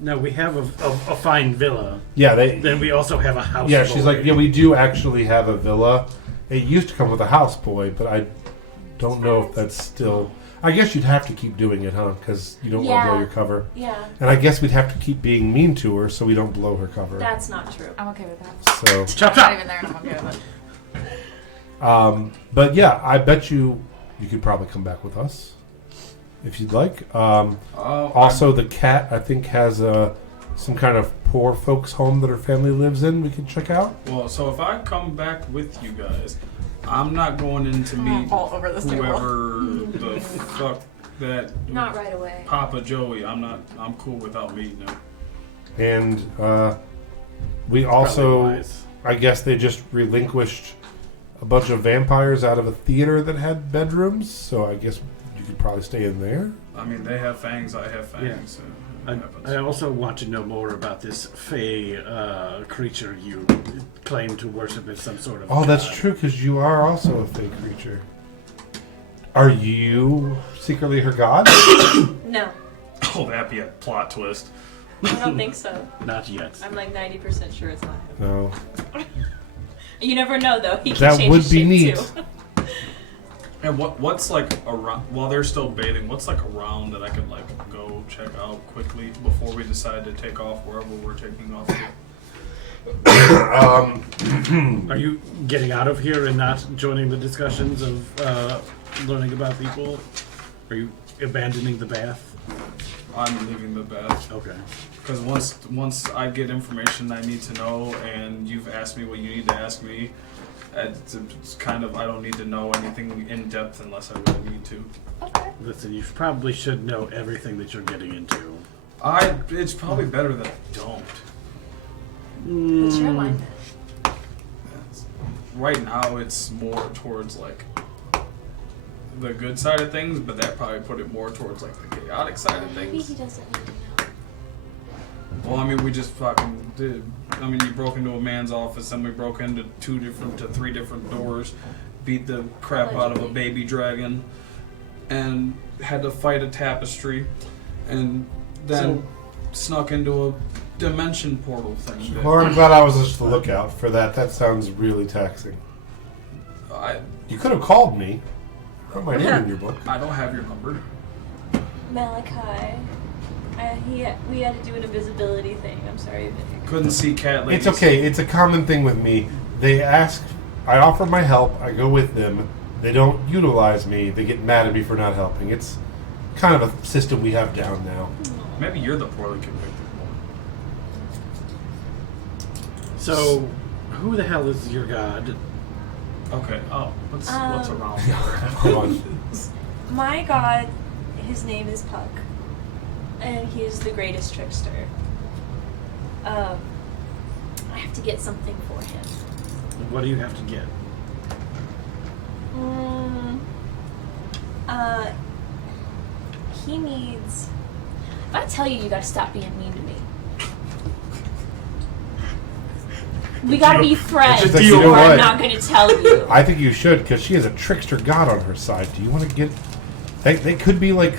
No, we have a fine villa. Yeah, Then we also have a house. Yeah, she's like, yeah, we do actually have a villa. It used to come with a houseboy, but I don't know if that's still. I guess you'd have to keep doing it, huh? Because you don't want to blow your cover. Yeah, And I guess we'd have to keep being mean to her so we don't blow her cover. that's not true. I'm okay with that. So, chop I'm not chop. even there and I'm okay with it. but yeah, I bet you could probably come back with us if you'd like. Also, the cat I think has some kind of poor folks home that her family lives in. We could check out. Well, so if I come back with you guys, I'm not going in to meet All over this table. whoever the fuck that Not right away. Papa Joey. I'm cool without meeting him. And we also, Probably wise. I guess they just relinquished a bunch of vampires out of a theater that had bedrooms, so I guess you could probably stay in there. I mean, they have fangs. I have fangs. Yeah. So it happens. I also want to know more about this fey creature you claim to worship as some sort of. Oh, that's god. true, because you are also a fake creature. Are you secretly her god? No, Oh, that'd be a plot twist. I don't think so. Not yet. I'm like 90% sure it's not him. No. You never know, though. He can That change would his be shape, neat. too. And what's like around while they're still bathing? What's like around that I could like go check out quickly before we decide to take off wherever we're taking off to? Are you getting out of here and not joining the discussions of learning about people? Are you abandoning the bath? I'm leaving the bath Okay. because once I get information I need to know, and you've asked me what you need to ask me, it's kind of I don't need to know anything in depth unless I really need to. Okay. Listen, you probably should know everything that you're getting into. It's probably better that I don't. What's your alignment? Right now, it's more towards like the good side of things, but that probably put it more towards like the chaotic side of Maybe things. he doesn't need to know. Well, I mean, we just fucking did. I mean, you broke into a man's office, and we broke into 3 different doors, beat the crap out of a baby dragon, and had to fight a tapestry, and then snuck into a dimension portal thing. that- Well, I'm glad I was just the lookout for that. That sounds really taxing. You could have called me. I wrote my name in your book. I don't have your number. Malachi. We had to do an invisibility thing. I'm sorry. Couldn't see cat ladies. It's okay. It's a common thing with me. They ask, I offer my help, I go with them. They don't utilize me. They get mad at me for not helping. It's kind of a system we have down now. Maybe you're the poorly convicted one. So, who the hell is your god? Okay. Oh, what's around there? Hold on. My god, his name is Puck, and he is the greatest trickster. I have to get something for him. What do you have to get? He needs. If I tell you, you gotta stop being mean to me. We gotta be friends, Just like, you or know I'm what? not gonna tell you. I think you should, because she has a trickster god on her side. Do you want to get... They could be like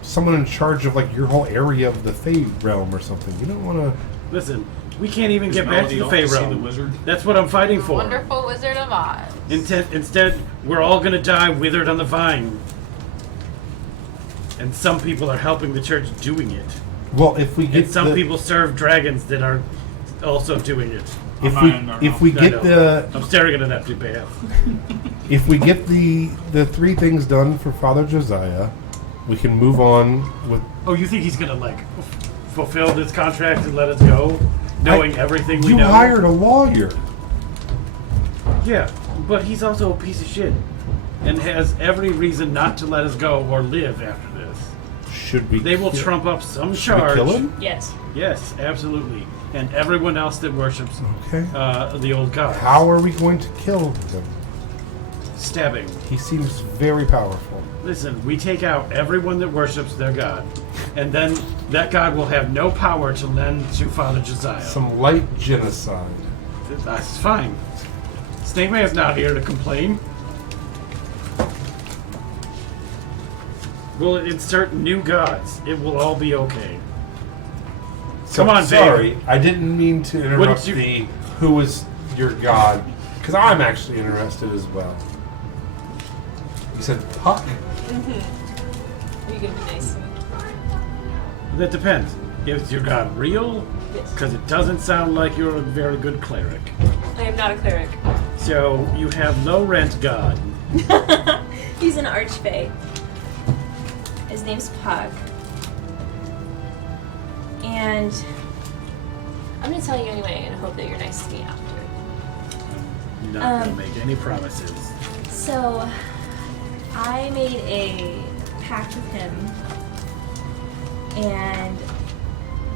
someone in charge of like your whole area of the Fey realm or something. You don't want to... Listen, we can't even get back to Melody the off Fey to see the realm. wizard? That's what I'm fighting for. Wonderful Wizard of Oz. Instead, we're all gonna die withered on the vine. And some people are helping the church doing it. Well, if we get And some the, people serve dragons that are also doing it. if I'm we not in there, if we I get know. the I'm staring at an empty bath. if we get the 3 things done for Father Josiah, we can move on with... Oh, you think he's gonna like fulfill this contract and let us go, knowing everything we You know? hired a lawyer. Yeah, but he's also a piece of shit, and has every reason not to let us go or live after this. Should we? They will kill- trump up some Should we charge. kill him? Yes. Yes, absolutely, and everyone else that worships Okay. the old god. How are we going to kill him? Stabbing. He seems very powerful. Listen, we take out everyone that worships their god, and then that god will have no power to lend to Father Josiah. Some light genocide. That's fine. Snake Man's not here to complain. We'll insert new gods. It will all be okay. Come on, sorry, babe. I didn't mean to interrupt you- the who is your god, because I'm actually interested as well. You said Puck? Are you gonna be nice to me? That depends. Is your god real? Yes. Because it doesn't sound like you're a very good cleric. I am not a cleric. So you have low rent god. He's an archfey. His name's Puck. And I'm gonna tell you anyway and hope that you're nice to me after. You're not gonna make any promises. So I made a pact with him, and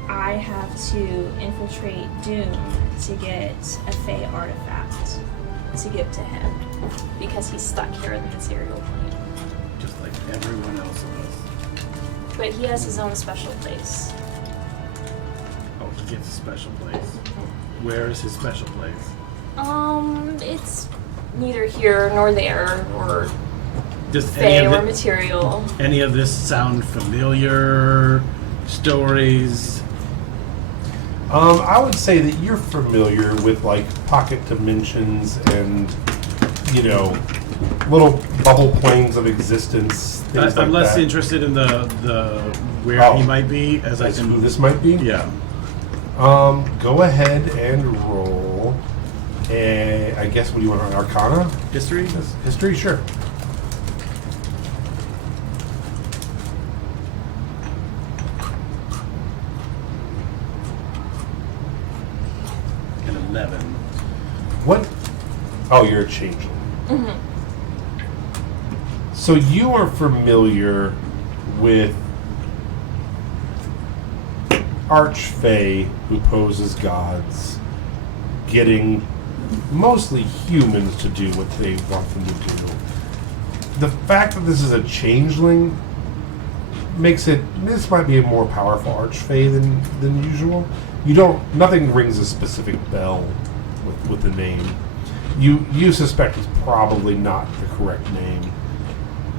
I have to infiltrate Doom to get a Fey artifact. to give to him because he's stuck here in the material plane. Just like everyone else of us. But he has his own special place. Oh, he gets a special place. Where is his special place? It's neither here nor there, or Does fey or material. any of this sound familiar? Stories? I would say that you're familiar with like pocket dimensions and, you know, little bubble planes of existence. Things I'm like less that. interested in the where Oh. he might be as I As can. who this might be. Yeah. Go ahead and roll. I guess what do you want on Arcana? History? History, sure. An 11. What? Oh, you're a changeling. So you are familiar with Archfey who poses gods, getting mostly humans to do what they want them to do. The fact that this is a changeling makes it. This might be a more powerful Archfey than usual. You don't. Nothing rings a specific bell with the name. You suspect it's probably not the correct name,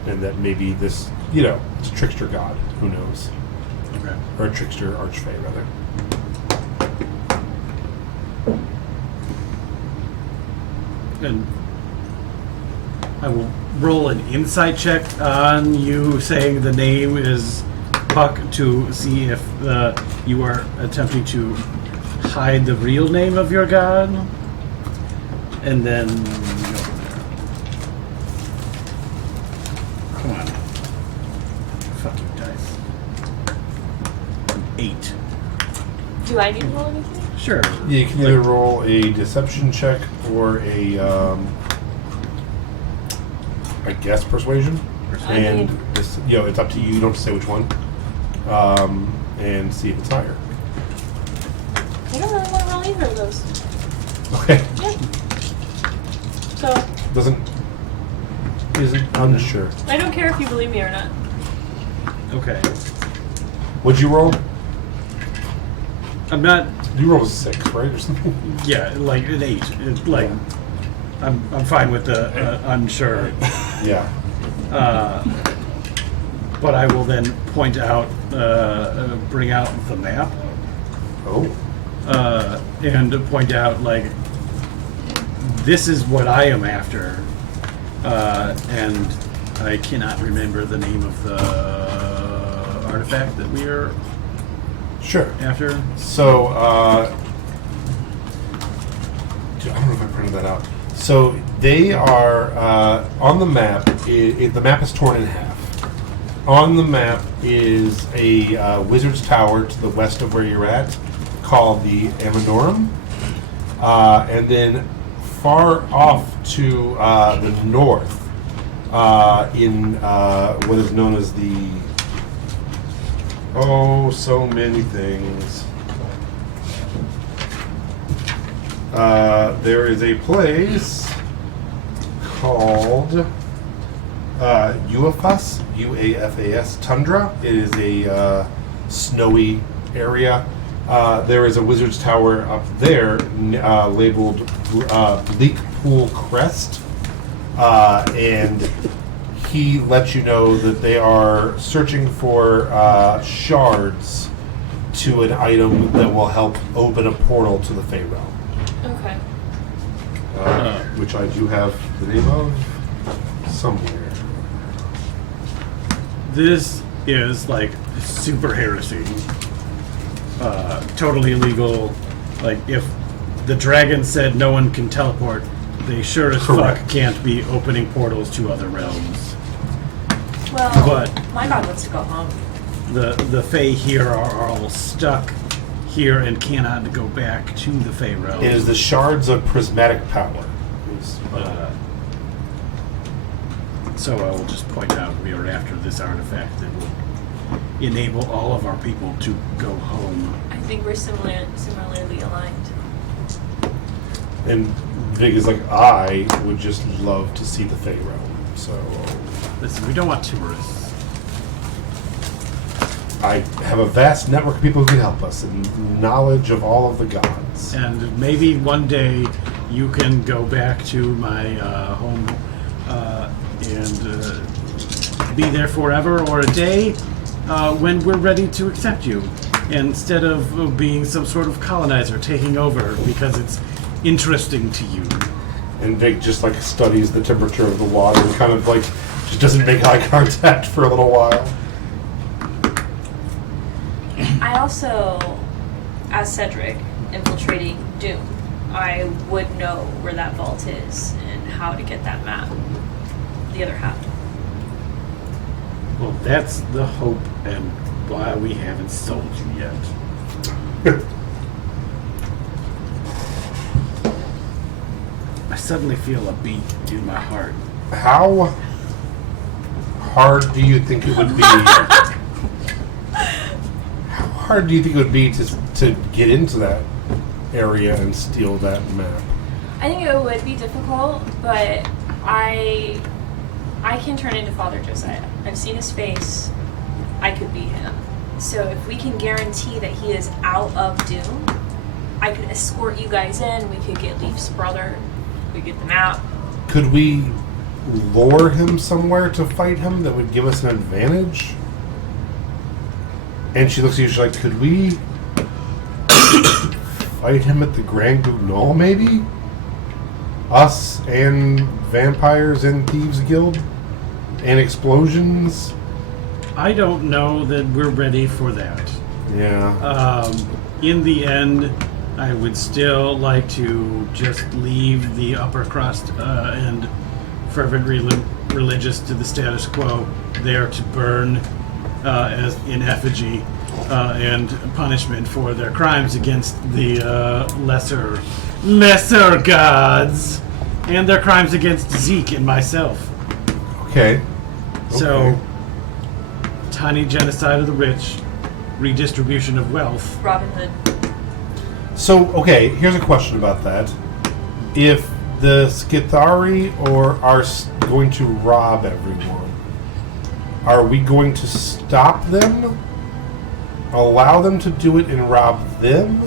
and that maybe this, you know, it's a trickster god. Who knows? Okay. Or a trickster Archfey, rather. And I will roll an insight check on you saying the name is Puck to see if you are attempting to hide the real name of your god. And then go from there. Come on. Fuck you, dice. 8. Do I need to roll anything? Sure. Yeah, you can either roll a deception check or a, I guess, persuasion. And this, you know, it's up to you. You don't have to say which one. And see if it's higher. I don't really want to roll either of those. Okay. Yeah. So, Isn't unsure. I don't care if you believe me or not. Okay. What'd you roll? I'm not. You rolled a 6, right, or something? Yeah, like an 8. It, like, I'm fine with the unsure. Yeah. But I will then point out, bring out the map, Oh. and point out, like, this is what I am after. And I cannot remember the name of the artifact that we are Sure. after. So, dude, I don't know if I printed that out. So they are on the map. The map is torn in half. On the map is a wizard's tower to the west of where you're at, called the Amanorum, and then far off to the north, in what is known as the so many things. There is a place called Uafas, Uafas Tundra. It is a snowy area. There is a wizard's tower up there labeled Bleak Pool Crest, and he lets you know that they are searching for shards to an item that will help open a portal to the Fey Realm. Okay. Which I do have the name of somewhere. This is like super heresy. Totally illegal. Like, if the dragon said no one can teleport, they sure as Correct. fuck can't be opening portals to other realms. Well, But my god wants to go home. the Fae here are all stuck here and cannot go back to the Fae realm. It is the shards of prismatic power. So I will just point out we are after this artifact that will enable all of our people to go home. I think we're similarly aligned. And big as like I would just love to see the Fey realm. So Listen, we don't want tourists. I have a vast network of people who can help us and knowledge of all of the gods. And maybe one day you can go back to my home and be there forever, or a day when we're ready to accept you, instead of being some sort of colonizer taking over because it's interesting to you. And Vic just like studies the temperature of the water and kind of like just doesn't make eye contact for a little while. I also, as Cedric, infiltrating Doom, I would know where that vault is and how to get that map. The other half. Well, that's the hope and why we haven't sold you yet. I suddenly feel a beat in my heart. How hard do you think it would be? How hard do you think it would be to get into that area and steal that map? I think it would be difficult, but I can turn into Father Josiah. I've seen his face. I could be him. So if we can guarantee that he is out of Doom, I could escort you guys in. We could get Leaf's brother. We get the map. Could we lure him somewhere to fight him that would give us an advantage? And she looks at you, she's like, could we fight him at the Grand Guignol, maybe? Us and vampires and Thieves Guild? And explosions? I don't know that we're ready for that. Yeah. In the end, I would still like to just leave the upper crust and fervent religious to the status quo there to burn as in effigy and punishment for their crimes against the lesser gods and their crimes against Zeke and myself. Okay. So, tiny genocide of the rich, redistribution of wealth. Robin Hood. So, okay, here's a question about that. If the Skithari are going to rob everyone, are we going to stop them? Allow them to do it and rob them?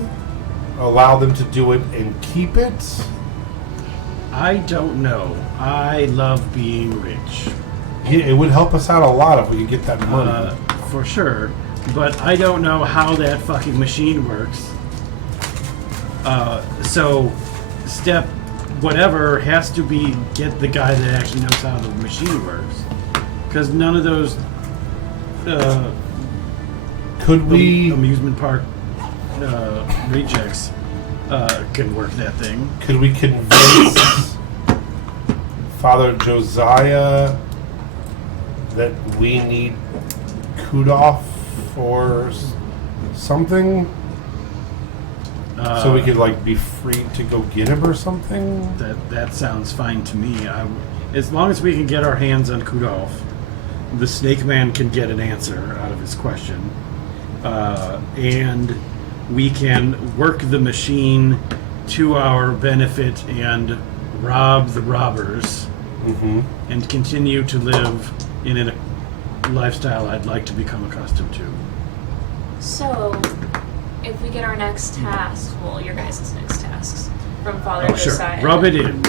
Allow them to do it and keep it? I don't know. I love being rich. Yeah, it would help us out a lot if we could get that money. For sure. But I don't know how that fucking machine works. So, step whatever has to be get the guy that actually knows how the machine works. Because none of those Could we amusement park rejects can work that thing. could we convince Father Josiah that we need Kudoff or something? So we could like be free to go get him or something? That sounds fine to me. As long as we can get our hands on Kudolf, the Snake Man can get an answer out of his question, and we can work the machine to our benefit and rob the robbers, and continue to live in a lifestyle I'd like to become accustomed to. So, if we get our next task, well, your guys' next tasks from Father Oh, sure. Josiah, Rub it in.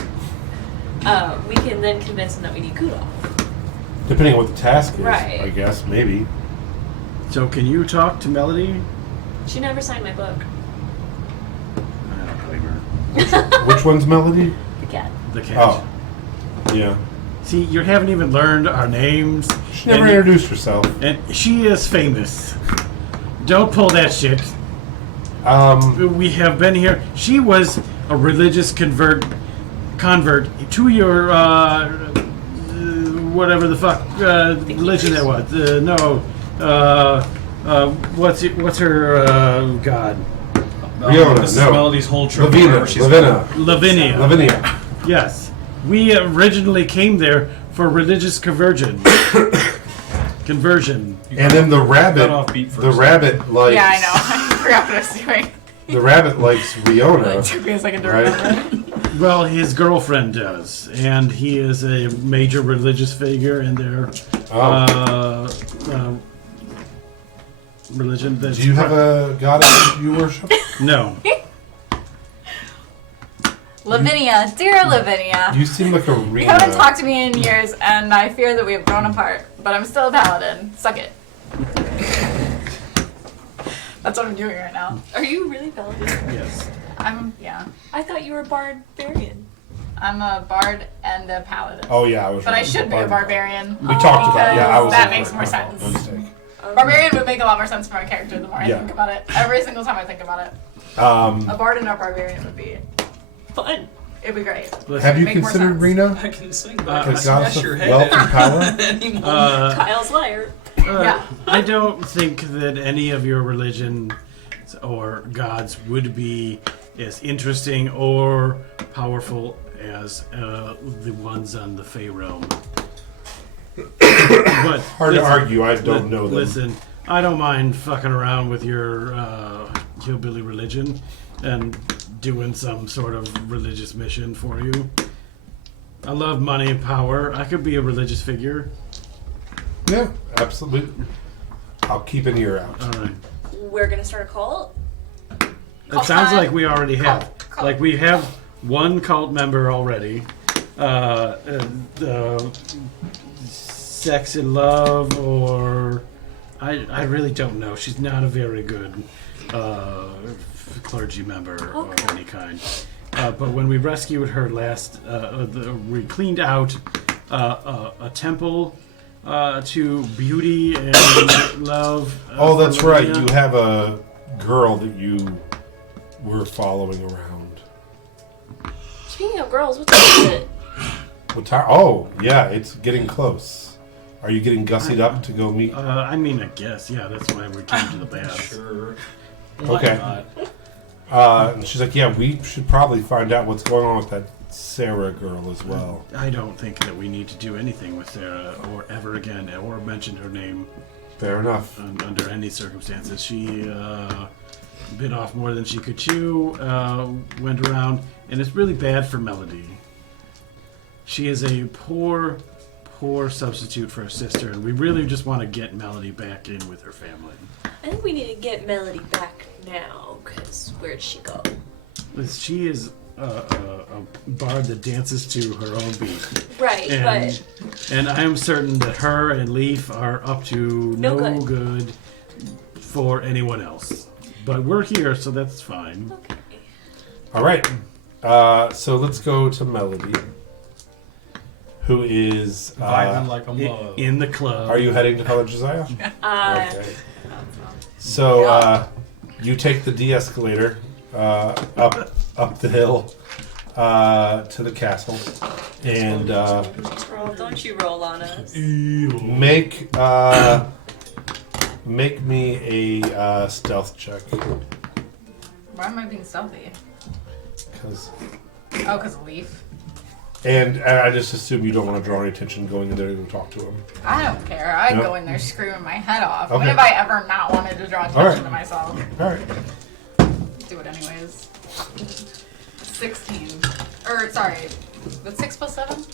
we can then convince him that we need Kudoff. Depending on what the task is, Right. I guess, maybe. So can you talk to Melody? She never signed my book. I don't blame her. Which one's Melody? The cat. The cat. Oh. Yeah. See, you haven't even learned our names. She never and, introduced herself. and she is famous. Don't pull that shit. We have been here. She was a religious convert to your whatever the fuck religion that was. What's her god? Riona, This is no. Melody's whole trip. Lavina. wherever she's Lavina. Lavinia. Lavinia. Yes, we originally came there for religious conversion. And then the rabbit. got off beat The first. rabbit likes. Yeah, I know. I forgot what I was doing. The rabbit likes Riona. It took me a second to Right. remember. Well, his girlfriend does, and he is a major religious figure in their religion. That's Do you have a goddess you worship? No. Lavinia, dear Lavinia. You seem like a You Rena. haven't talked to me in years, and I fear that we have grown apart. But I'm still a paladin. Suck it. That's what I'm doing right now. Are you really paladin? Yes. Yeah. I thought you were barbarian. I'm a bard and a paladin. Oh yeah, I was. But I wrong. should be a barbarian. We talked about it. Yeah, I was. That right. makes more My fault. sense. My mistake. Barbarian would make a lot more sense for my character the more I Yeah. think about it. Every single time I think about it. A bard and a barbarian would be... Fun. It'd be great. Have you Make more considered sense. Rena? I can sing, but Uh, I A can goddess smash of your head wealth in and power? any moment. Kyle's liar. Yeah. I don't think that any of your religions or gods would be as interesting or powerful as the ones on the Fey realm. But Hard to argue. I don't know them. Listen, I don't mind fucking around with your hillbilly religion and doing some sort of religious mission for you. I love money and power. I could be a religious figure. Yeah, absolutely. I'll keep an ear out. All right. We're gonna start a cult. It Cult sounds time. like we already have. Cult. Like we have one cult member already. Sex and Love, or I really don't know. She's not a very good clergy member of any kind. But when we rescued her last, we cleaned out a temple to beauty and love. Oh, that's for right. Lavinia. You have a girl that you were following around. Speaking of girls, what time is it? What time? Oh, yeah, it's getting close. Are you getting gussied up to go meet? I mean, I guess, yeah, that's why we came to the baths. Sure. Okay. Not? And she's like, yeah, we should probably find out what's going on with that Sarah girl as well. I don't think that we need to do anything with Sarah or ever again or mention her name Fair enough. under any circumstances. She bit off more than she could chew, went around, and it's really bad for Melody. She is a poor substitute for her sister, and we really just want to get Melody back in with her family. I think we need to get Melody back now, because where'd she go? She is a bard that dances to her own beat. Right, And I am certain that her and Leaf are up to No no good. good for anyone else. But we're here, so that's fine. but... Okay. All right. So let's go to Melody, who is. Vibing like a mug. In the club. Are you heading to Father Josiah? Okay. Oh, So you take the de-escalator up the hill to the castle, and Girl, don't you roll on us. make me a stealth check, Why am I being stealthy? because Oh, because of Leaf. and I just assume you don't want to draw any attention going in there to talk to him. I don't care. I'd No? go in there screaming my head off. When Okay. have I ever not wanted to draw attention Alright. to myself? All right. Do it anyways. 16. Or, sorry. What's 6 plus 7?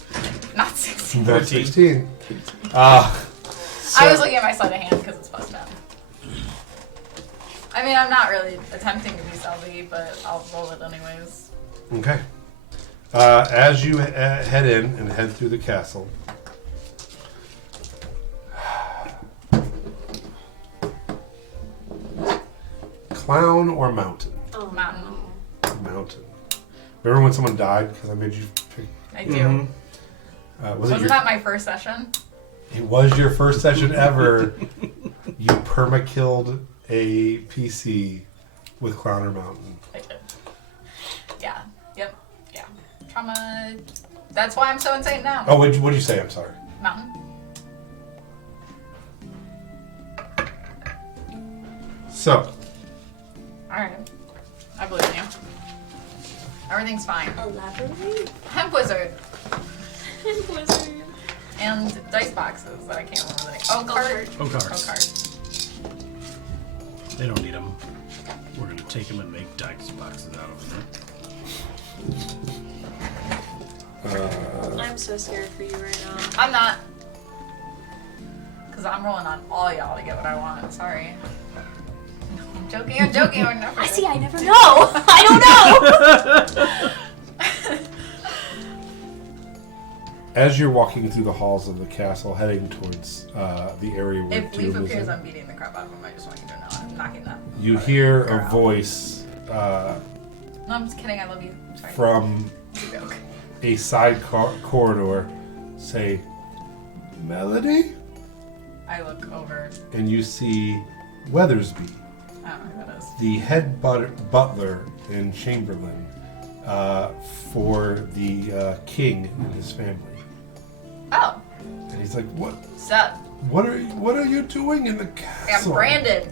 Not 16. That's 16. I was looking at my sleight of hand because it's plus 10. I mean, I'm not really attempting to be stealthy, but I'll roll it anyways. Okay. As you head in and head through the castle, clown or mountain? Oh, Mountain. Mountain. Remember when someone died because I made you pick? I do. Was Wasn't that my first session? It was your first session ever. You perma-killed a PC with Clown or Mountain. I did. Yeah. Yep. Yeah. Trauma. That's why I'm so insane now. Oh, what'd you say? I'm sorry. Mountain. So, Alright. I believe in you. Everything's fine. Elaborate? Hemp wizard. Wizard. And dice boxes that I can't remember the name. Oh, card. Oh, Oh, cards. card. They don't need them. We're going to take them and make dice boxes out of them. so scared for you right now. I'm not. Because I'm rolling on all y'all to get what I want. Sorry. No, I'm joking. I'm joking. I'm never. I see. I never know. I don't know. As you're walking through the halls of the castle, heading towards the area where If Leaf Doom is appears, in, I'm beating the crap out of him. I just want you to know. I'm knocking that. you other hear girl a out. voice No, I'm just kidding. I love you. Sorry. from It's a joke. a side corridor say, "Melody?" I look over. And you see Weathersby, I don't know who that is. the head butler and chamberlain for the king and his family. Oh, And he's like, "What? sup? What are you doing in the I'm castle?" branded.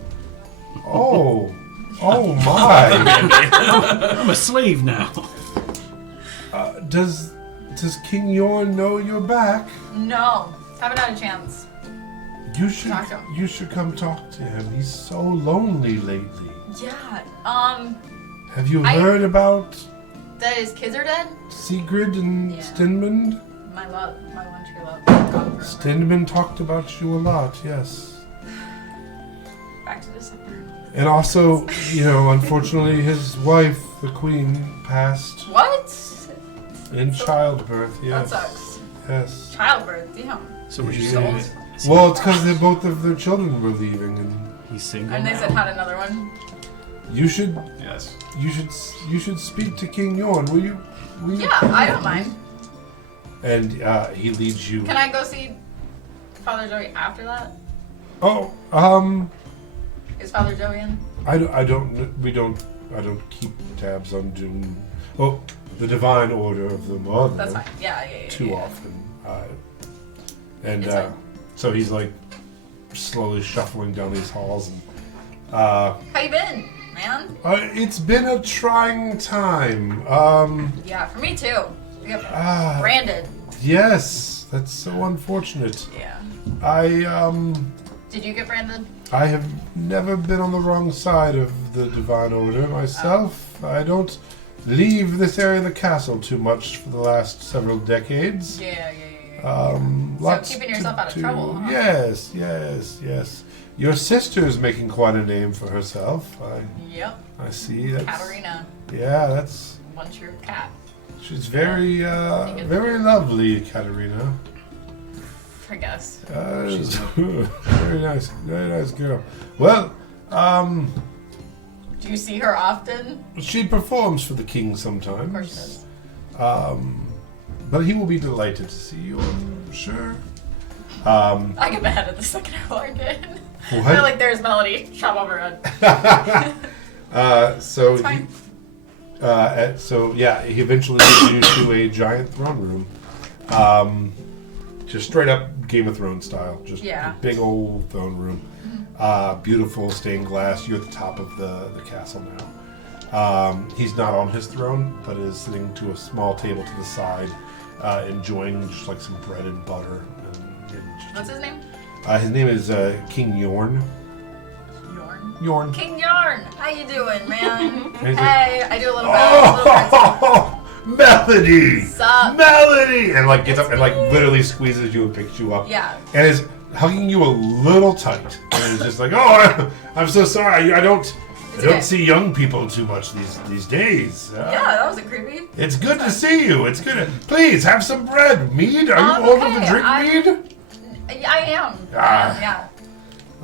Oh, oh my! I'm a slave now. Does King Yorn know you're back? No, haven't had a chance. Talk to him. You should come talk to him. He's so lonely lately. Yeah. Have you I- heard about That his kids are dead. Sigrid and Yeah. Stinmund? My love, my one true love, gone forever. Stinmund talked about you a lot, yes. Back to December. And also, unfortunately, his wife, the queen, passed What? in childbirth. That Yes. sucks. Yes. Childbirth, damn. So was you Yeah. saying? Well, it's because both of their children were leaving, and He's single And they now? said had another one. you should Yes. speak to King Yorn. Will you? Yeah, I don't mind. And he leads you. Can I go see Father Joey after that? Oh, Is Father Joey in? I don't keep tabs on Doom. Oh, the Divine Order of the Mother. That's fine. Yeah. Too often. And It's fine. so he's like slowly shuffling down these halls, and How you been, man? it's been a trying time. Yeah, for me too. We got Ah. branded. Yes, that's so unfortunate. Yeah. Did you get branded? I have never been on the wrong side of the Divine Order myself. I don't leave this area of the castle too much for the last several decades. Yeah. Lots keeping yourself out of trouble, huh? Yes. Your sister's making quite a name for herself. Yep. I see. That's, Katarina. Yeah, that's. One true cat. She's very, very lovely, Katarina. I guess. She's very nice girl. Well, Do you see her often? she performs for the king sometimes. Of course she does. But he will be delighted to see you, I'm sure. I get mad at the second I walk in. What? They're like, there's Melody. Chop over her head. So It's fine. he eventually leads you to a giant throne room, just straight up Game of Thrones style, just Yeah. a big old throne room, beautiful stained glass. You're at the top of the castle now. He's not on his throne, but is sitting to a small table to the side, enjoying just like some bread and butter. And just, What's his name? his name is King Yorn. Yorn. Yorn. King Yarn. How you doing, man? He's like, Hey, I do a little bit. Oh, Melody! Sup? Melody! And like gets up and like literally squeezes you and picks you up. Yeah. And is hugging you a little tight. And is just like, oh, I'm so sorry. I don't okay. see young people too much these days. Yeah, that was a creepy. It's good to see you. It's good. Please have some bread. Mead? Are you old enough to okay, drink mead? I am. Ah. Yeah.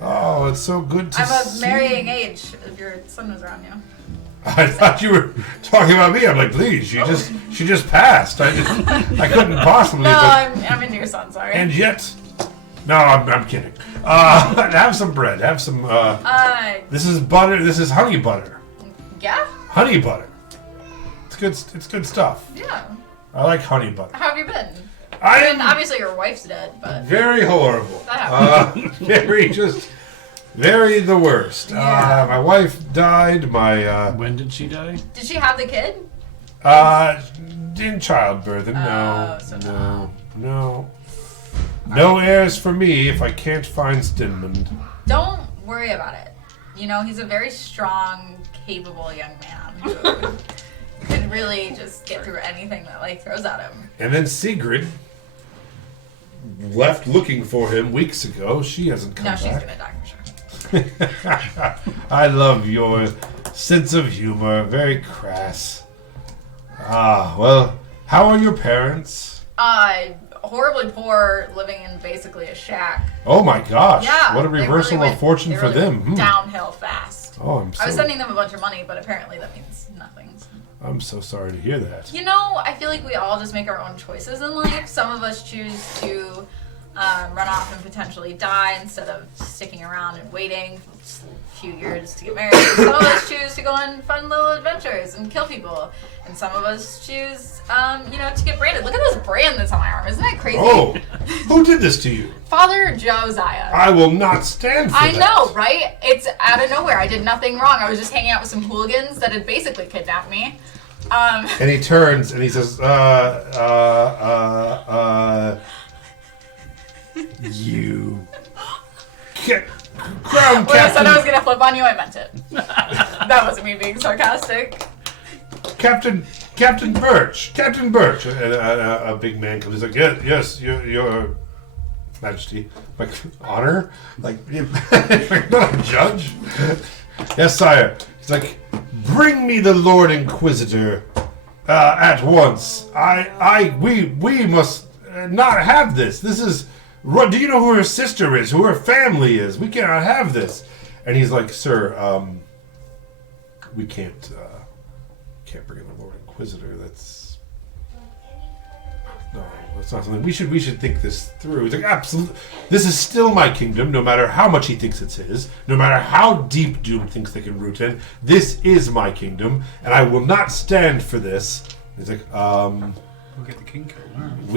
Oh, it's so good to I'm see of marrying age if your son was around you. I thought you were talking about me. I'm like, please, she just passed. I couldn't possibly. No, but, I'm into your son, sorry. and yet, no, I'm kidding. Have some bread. Have some. This is butter. This is honey butter. Yeah? Honey butter. It's good. It's good stuff. Yeah. I like honey butter. How have you been? I I mean, am obviously your wife's dead, but very horrible. that happens. Very the worst. Yeah. My wife died. My When did she die? Did she have the kid? in childbirth. And Oh, so no heirs for me if I can't find Stinmund. Don't worry about it. You know, he's a very strong, capable young man who can really just get through anything that life throws at him. And then Sigrid, left looking for him weeks ago. She hasn't come No, back. she's gonna die for sure. I love your sense of humor. Very crass. Well, how are your parents? Horribly poor, living in basically a shack. Oh my gosh. Yeah. What a they reversal really of fortune they for really them. went downhill fast. Oh, I was sending them a bunch of money, but apparently that means nothing. I'm so sorry to hear that. You know, I feel like we all just make our own choices in life. Some of us choose to run off and potentially die instead of sticking around and waiting a few years to get married. Some of us choose to go on fun little adventures and kill people. And some of us choose, to get branded. Look at this brand that's on my arm. Isn't that crazy? Oh, who did this to you? Father Josiah. I will not stand for I that. know, right? It's out of nowhere. I did nothing wrong. I was just hanging out with some hooligans that had basically kidnapped me. And he turns and he says, you crown When I said I was captain, gonna flip on you, I meant it. That wasn't me being sarcastic. Captain Birch, and a big man comes. He's like, yes, your Majesty, like honor, like not a judge. Yes, sire. He's like, bring me the Lord Inquisitor at once. We must not have this. This is. Do you know who her sister is? Who her family is? We cannot have this. And he's like, sir, we can't bring in the Lord Inquisitor. That's not something we should think this through. He's like, absolutely. This is still my kingdom, no matter how much he thinks it's his, no matter how deep Doom thinks they can root in. This is my kingdom, and I will not stand for this. He's like, We'll get the king killed. All right.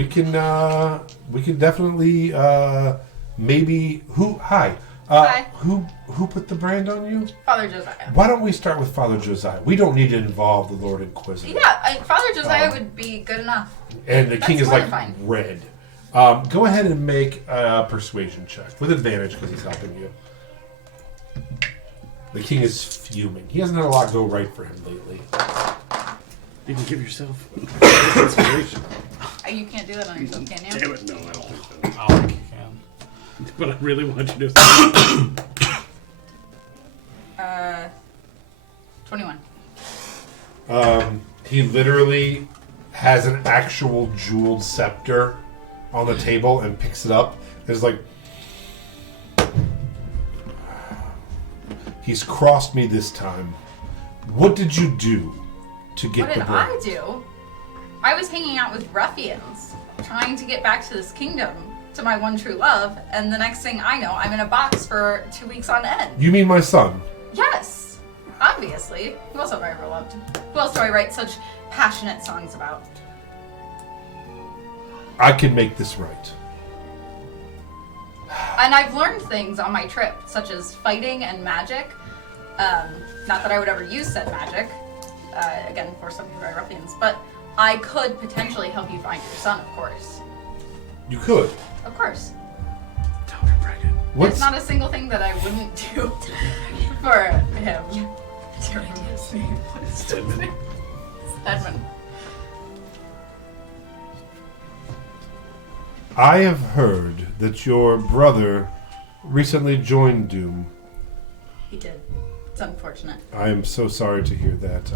we can definitely maybe Hi. who put the brand on you? Father Josiah. Why don't we start with Father Josiah? We don't need to involve the Lord Inquisitor. Yeah, Father Josiah would be good enough. And the king That's is like more than fine. red. Go ahead and make a persuasion check with advantage because he's helping you. The king is fuming. He hasn't had a lot go right for him lately. You can give yourself inspiration. You can't do that on yourself, can you? Damn it, no, I don't think so. I don't think you can. But I really want you to. 21. He literally has an actual jeweled scepter on the table and picks it up. It's like, he's crossed me this time. What did you do to get What the did brand? I do? I was hanging out with ruffians, trying to get back to this kingdom, to my one true love, and the next thing I know, I'm in a box for 2 weeks on end. You mean my son? Yes, obviously. Who else have I ever loved? Who else do I write such passionate songs about? I can make this right. And I've learned things on my trip, such as fighting and magic. Not that I would ever use said magic, again, for some by ruffians, but I could potentially help you find your son, of course. You could. Of course. Tell her, Brandon. What's There's not a single thing that I wouldn't do for him. Stedman. Edmund. I have heard that your brother recently joined Doom. He did. It's unfortunate. I am so sorry to hear that.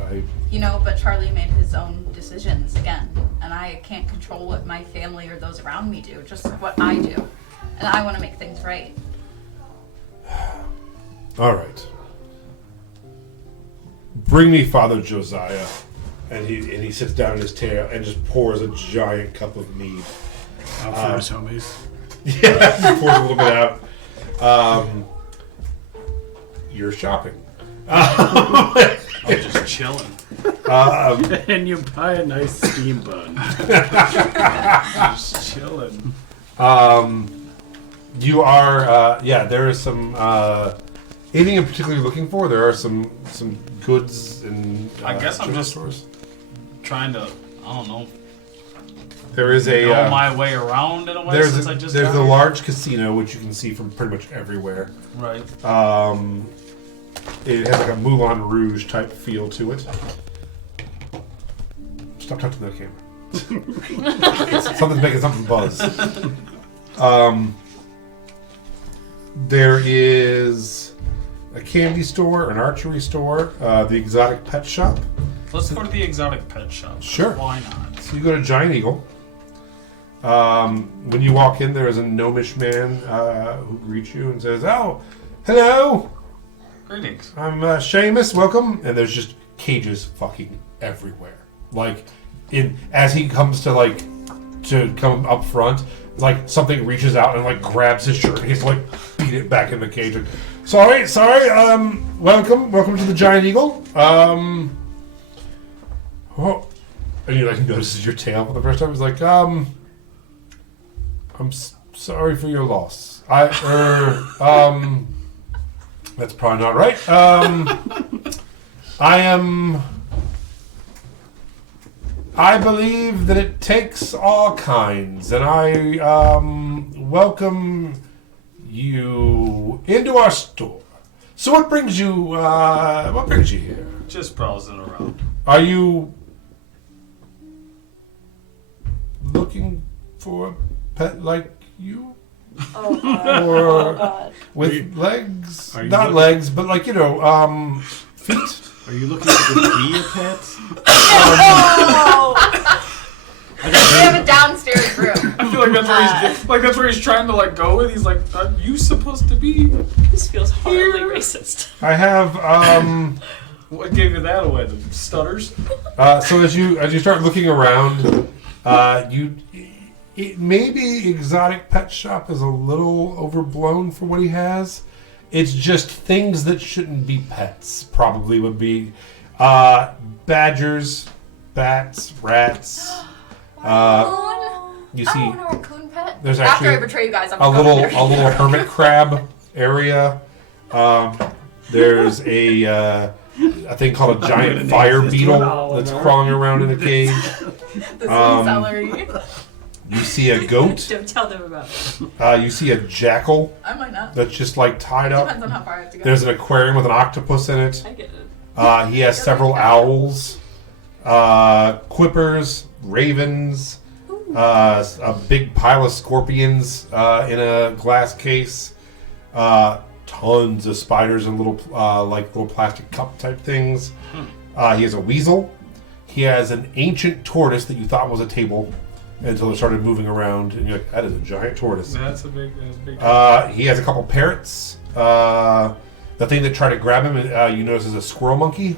But Charlie made his own decisions again, and I can't control what my family or those around me do, just what I do. And I want to make things right. All right. Bring me Father Josiah. And he sits down in his chair and just pours a giant cup of mead. Out for his homies. Yeah, he pours a little bit out. You're shopping. I'm just chilling. And you buy a nice steam bun. Just chilling. You are, there is some, anything in particular you're looking for? There are some goods and I guess I'm general just- stores. Trying to, I don't know, There is a, know my way around in a way there's since a, I just there's got a here. large casino, which you can see from pretty much everywhere. Right. It has like a Moulin Rouge type feel to it. Stop touching that camera. Something's making something buzz. There is a candy store, an archery store, the exotic pet shop. Let's go to the exotic pet shop. Sure. Why not? So you go to Giant Eagle. When you walk in, there is a gnomish man who greets you and says, "Oh, hello, Greetings. I'm Seamus. Welcome." And there's just cages fucking everywhere. Like, as he comes to come up front, like something reaches out and like grabs his shirt and he's like beat it back in the cage. Like, sorry. Welcome to the Giant Eagle. Oh, and he like notices your tail for the first time. He's like, I'm sorry for your loss. That's probably not right. I believe that it takes all kinds, and I welcome you into our store. So what brings you here? Just browsing around. Are you looking for a pet like you? Oh god. Or Oh god. with legs? are you Not looking- legs, but like, feet? Are you looking to be a pet? We have a downstairs room. I feel like that's where he's trying to like go with. He's like, "Are you supposed to be?" This feels horribly racist. I have, What gave you that away? The stutters. so as you start looking around, maybe exotic pet shop is a little overblown for what he has. It's just things that shouldn't be pets. Probably would be badgers, bats, rats. You see, a raccoon pet. there's After actually I betray you guys, I'm a little going hermit crab area. There's a thing called a giant name fire this beetle one all that's over. crawling around in a cage. The celery. You see a goat. Don't tell them about it. You see a jackal I might not. that's just like tied Depends up. on how far I have to go. There's an aquarium with an octopus in it. I get it. He has several owls, quippers, ravens, a big pile of scorpions in a glass case, tons of spiders and little little plastic cup type things. He has a weasel. He has an ancient tortoise that you thought was a table until it started moving around, and you're like, that is a giant tortoise. That's a big. He has a couple parrots. The thing that tried to grab him, you notice, is a squirrel monkey.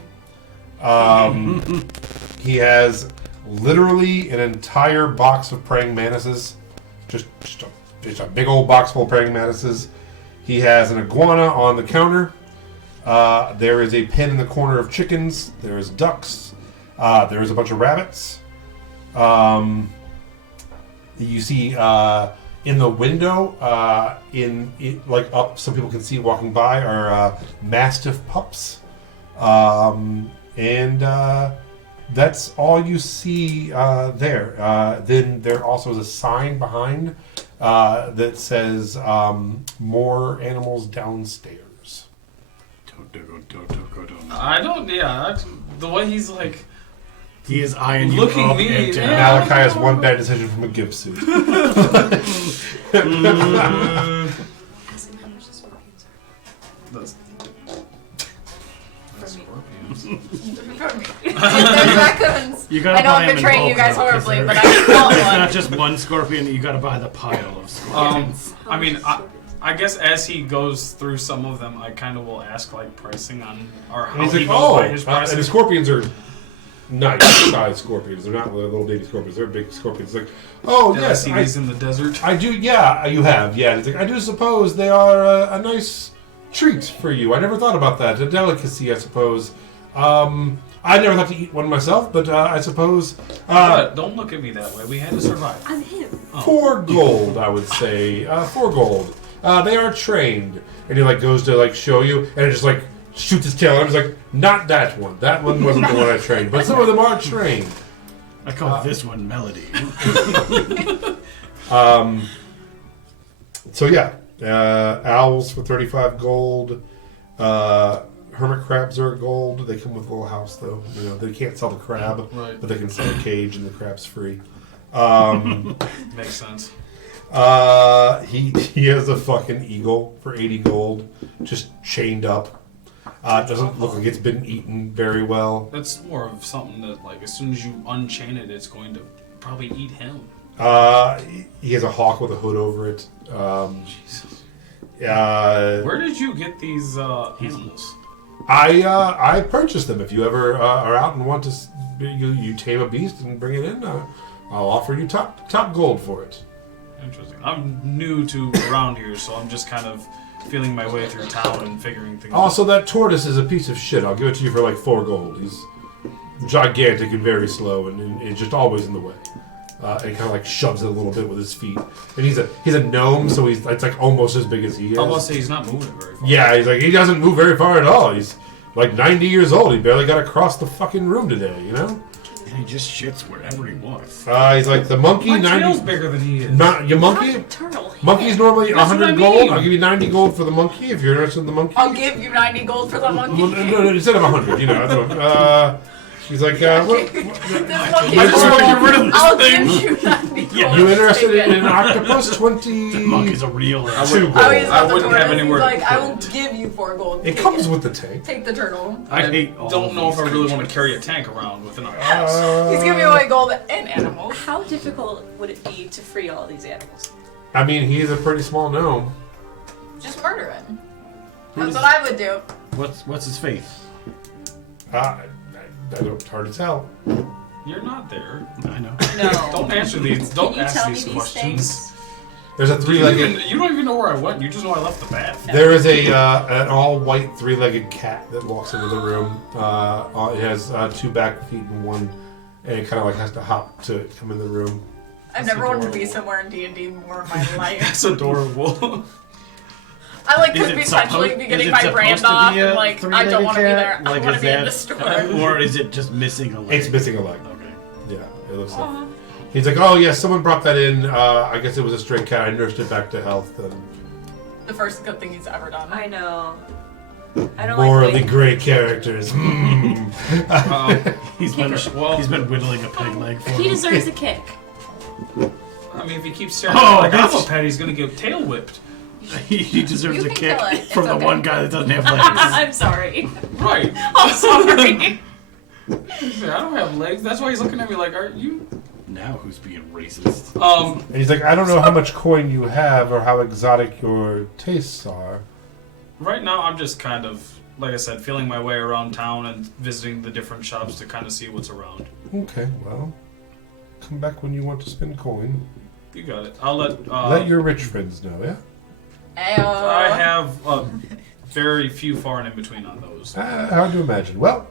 He has literally an entire box of praying mantises. Just a big old box full of praying mantises. He has an iguana on the counter. There is a pen in the corner of chickens. There is ducks. There is a bunch of rabbits. You see in the window, like up, so people can see walking by, are mastiff pups, and that's all you see there. Then there also is a sign behind that says "More animals downstairs." I don't. Yeah, the way he's like. He is eyeing you Looking up me, and down. yeah. Malachi has one bad decision from a gift suit. Ask him how much the scorpions That's, are. For me. For me. If there's raccoons. You gotta I know buy I'm 'em in betraying you bulk, guys though, 'cause horribly, they're- but I just want It's one. not just one scorpion. You gotta buy the pile of scorpions. I mean, I guess as he goes through some of them, I kind of will ask like pricing on or And how he's he like, goes "Oh, by his and the prices. scorpions are nice size scorpions. They're not little baby scorpions. They're big scorpions." Like, "Oh Did I yes, see these in the desert? I do. Yeah, you have. Yeah, it's like, I do suppose they are a nice treat for you. I never thought about that. A delicacy, I suppose. I never thought to eat one myself, but I suppose But don't look at me that way. We had to survive. I'm him. 4 gold. I would say 4 gold. They are trained, and he like goes to like show you, and it just like shoots his tail. I'm just like, not that one. That one wasn't the one I trained, but some of them are trained. I call this one Melody. So yeah, owls for 35 gold. Hermit crabs are gold. They come with a little house though. You know, they can't sell the crab, Right. but they can sell a cage, and the crab's free. Makes sense. He has a fucking eagle for 80 gold, just chained up. Doesn't look like it's been eaten very well. That's more of something that, like, as soon as you unchain it, it's going to probably eat him. He has a hawk with a hood over it. Jesus. Where Where did you get these animals? I purchased them. If you ever are out and want to, you tame a beast and bring it in, I'll offer you top gold for it. Interesting. I'm new to around here, so I'm just kind of feeling my way through town and figuring things Also, that tortoise is a piece of shit. I'll give it to you for like 4 gold. He's gigantic and very slow, and it's just always in the way. And he kind of like shoves it a little bit with his feet. And he's a gnome, so it's like almost as big as he is. I'm gonna say he's not moving very far. Yeah, he's like he doesn't move very far at all. He's like 90 years old. He barely got across the fucking room today. You know. And he just shits wherever he wants. He's like the monkey. My 90. tail's bigger than he is. Your monkey. Turtle. Monkey's normally That's what 100 I gold. mean. I'll give you 90 gold for the monkey if you're interested in the monkey. I'll give you 90 gold for the monkey. Well, no, instead of 100, you know. That's what, he's like, what? This monkey I just want to get rid of this I'll thing. give you 90 gold. You interested Take in it. an octopus? 20. The monkey's a real I Two would- gold. Oh, he's I not the wouldn't have tortoise. anywhere He's to like, I put will it. give you 4 gold. It Take comes it. with the tank. Take the turtle. I hate all Don't of know if these I really want to creatures. carry a tank around with an octopus. He's giving away gold and animals. How difficult would it be to free all these animals? I mean, he's a pretty small gnome. Just murder him. That's Who's- what I would do. What's his face? It's hard to tell. You're not there. I know. No. Don't answer these. Don't Can you ask tell me these these questions. things? There's a You don't, three-legged. you don't even know where I went. You just know I left the bath. There is an all-white three-legged cat that walks into the room. It has 2 back feet and 1, and it kind of like has to hop to come in the room. I've That's never wanted to be adorable. somewhere in D&D more in my life. That's adorable. I like Is could it potentially suppo- be is getting it my supposed brand to be off a and like I three-legged don't want to be cat? there. I Like, want to is be in that- the store. Or is it just missing a leg? It's missing a leg. Okay. Yeah, it looks like. Aw. He's like, oh yeah, someone brought that in. I guess it was a stray cat. I nursed it back to health. And The first good thing he's ever done. I know. I don't more like of the waiting. great characters. He's been Well- he's been whittling a pig leg for He him. deserves a kick. I mean, if he keeps staring Oh, like that's- Alpha Pet, he's gonna get tail whipped. He deserves You a can kick kill it. It's from the okay. one guy that doesn't have legs. I'm sorry. Right. I'm sorry. I don't have legs. That's why he's looking at me like, are you? Now who's being racist? And he's like, I don't know how much coin you have or how exotic your tastes are. Right now, I'm just kind of, like I said, feeling my way around town and visiting the different shops to kind of see what's around. Okay, well, come back when you want to spend coin. You got it. I'll let. Let your rich friends know, yeah? I Ayo. have very few far and in between on those. Hard to imagine. Well,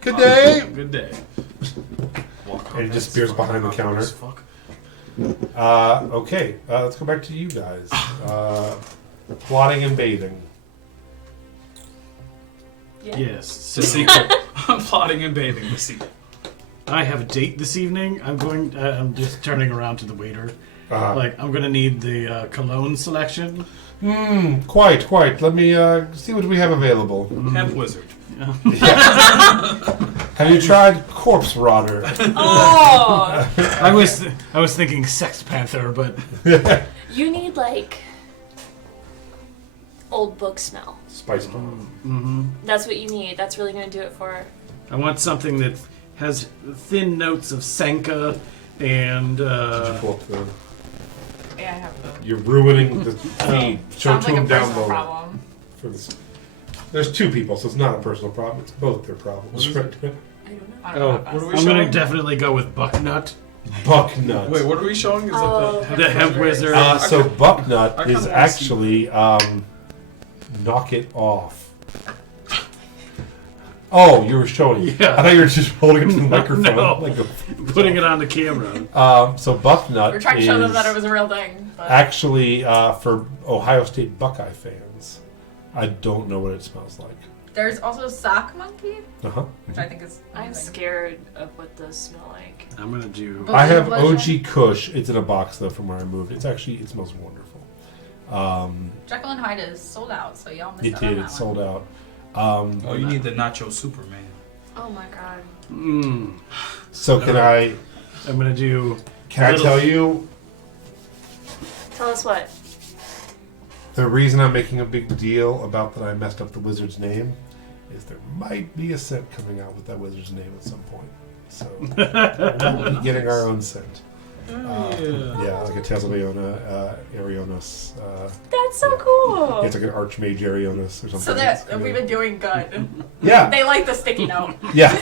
good day. Good day. And he disappears behind the counter. Fuck. Okay, let's go back to you guys. Plotting and bathing. Yes. The So sequel. I'm plotting and bathing the sequel. I have a date this evening. I'm going. I'm just turning around to the waiter. Uh, Like I'm gonna need the cologne selection. Quite. Let me see what we have available. Hemp wizard. Have you tried Corpse Rotter? Oh! I was thinking Sex Panther, but You need, like, old book smell. Spice bomb. That's what you need. That's really going to do it for... I want something that has thin notes of Senka and Did you pull up the? Yeah, I have the. You're ruining the feed. Show it Sounds to like a him down personal low. problem. For this. There's 2 people, so it's not a personal problem. It's both their problems. Right? I don't know. I don't know oh, about What are that. we I'm gonna showing? definitely go with Bucknut. Bucknut. Wait, what are we showing? Is Oh, that The hemp wizard. So I Bucknut kinda is wanna actually knock it off. Oh, you were showing it. Yeah. I thought you were just holding it to the microphone. No. Like Putting it on the camera. so Bucknut We're trying to show them is that it was a real thing. But actually for Ohio State Buckeye fans. I don't know what it smells like. there's also sock monkey, Uh-huh. which I think is. I'm amazing. scared of what those smell like. I'm gonna do. But- I have Lotion? OG Kush. It's in a box though from where I moved. It smells wonderful. Jekyll and Hyde is sold out, so y'all missed It out on did. that It sold one. out. Oh, you need the Nacho Superman. Oh my god. So can I I'm gonna do. can I Little- tell you Tell us what. The reason I'm making a big deal about that I messed up the wizard's name is there might be a scent coming out with that wizard's name at some point. So we'll be getting our own scent. Yeah, like a Tales of Arionis. That's so cool. It's like an Archmage Arionis or something. So that we've been doing good. Yeah. They like the sticky note. Yeah.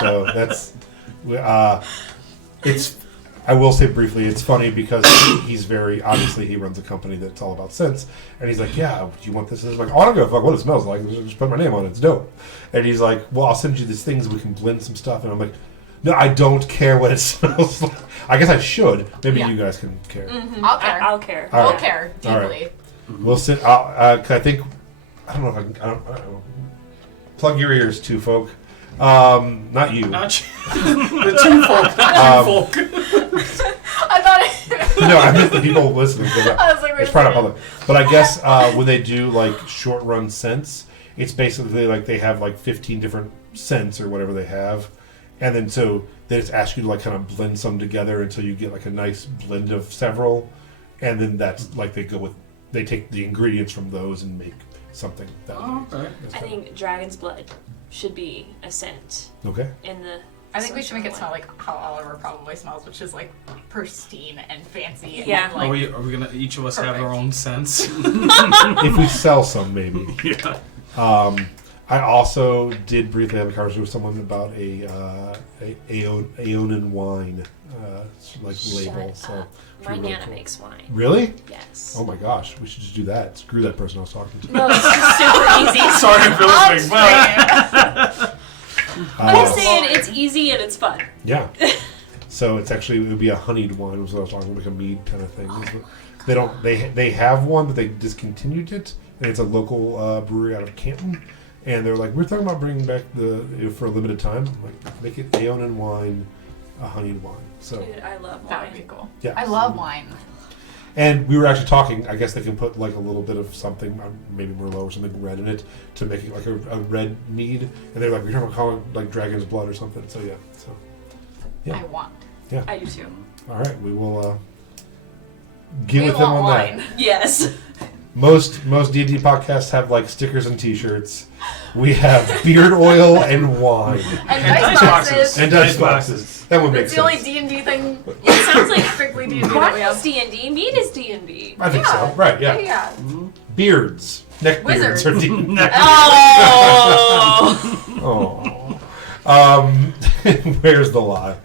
So that's it's. I will say briefly, it's funny because he's very obviously he runs a company that's all about scents, and he's like, "Yeah, do you want this?" And I'm like, "Oh, I don't give a fuck what it smells like. Just put my name on it. It's dope." And he's like, "Well, I'll send you these things. We can blend some stuff." And I'm like, "No, I don't care what it smells like. I guess I should. Maybe you guys can care. I'll care. I'll care. All We'll right. care All deeply. right. We'll sit. I think I don't know if I can. I don't know. Plug your ears, two folk. Not you. Not you. The two folk. The two folk. I thought it. No, I meant the people listening. I was like, wait It's a probably not second. public. But I guess when they do like short run scents, it's basically like they have like 15 different scents or whatever they have, and then so they just ask you to like kind of blend some together until you get like a nice blend of several, and then that's like they take the ingredients from those and make something. That Oh, okay. I think dragon's blood should be a scent Okay. in the. I think we should make it smell like how Oliver probably smells, which is like pristine and fancy. Yeah. And, like, Are we gonna each of us have our Perfect. own sense? If we sell some, maybe. Yeah. I also did briefly have a conversation with someone about a Aeonin wine like label. Shut So up. it's My really nana cool. makes wine. Really? Yes. Oh my gosh, we should just do that. Screw that person I was talking to. No, it's just super easy. Sorry for I'll listening. Well, explain it. I'm just saying it's easy and it's fun. Yeah. So it's actually it would be a honeyed wine, was what I was talking about, like a mead kind of thing. They don't they have one, but they discontinued it, and it's a local brewery out of Canton. And they're like, we're talking about bringing back for a limited time. I'm like, make it Aeonin wine, a honeyed wine. So Dude, I love That would wine. be cool. yeah. I love wine. And we were actually talking. I guess they can put like a little bit of something, maybe Merlot or something red in it to make it like a red mead. And they're like, we're talking about calling it like dragon's blood or something. So yeah. So Yeah. I want. I do too. all right, we will get We with them want on wine. that. Yes. Most D&D podcasts have like stickers and T-shirts. We have beard oil and wine And dice dice boxes. and dice boxes. That would make It's the only sense. D&D thing. It sounds like Strictly D&D that wine we is have. D&D, meat is D&D. I think so. Right? Yeah. Yeah. Beards, neck beards, or Wizard. Oh! Oh. Where's the lie?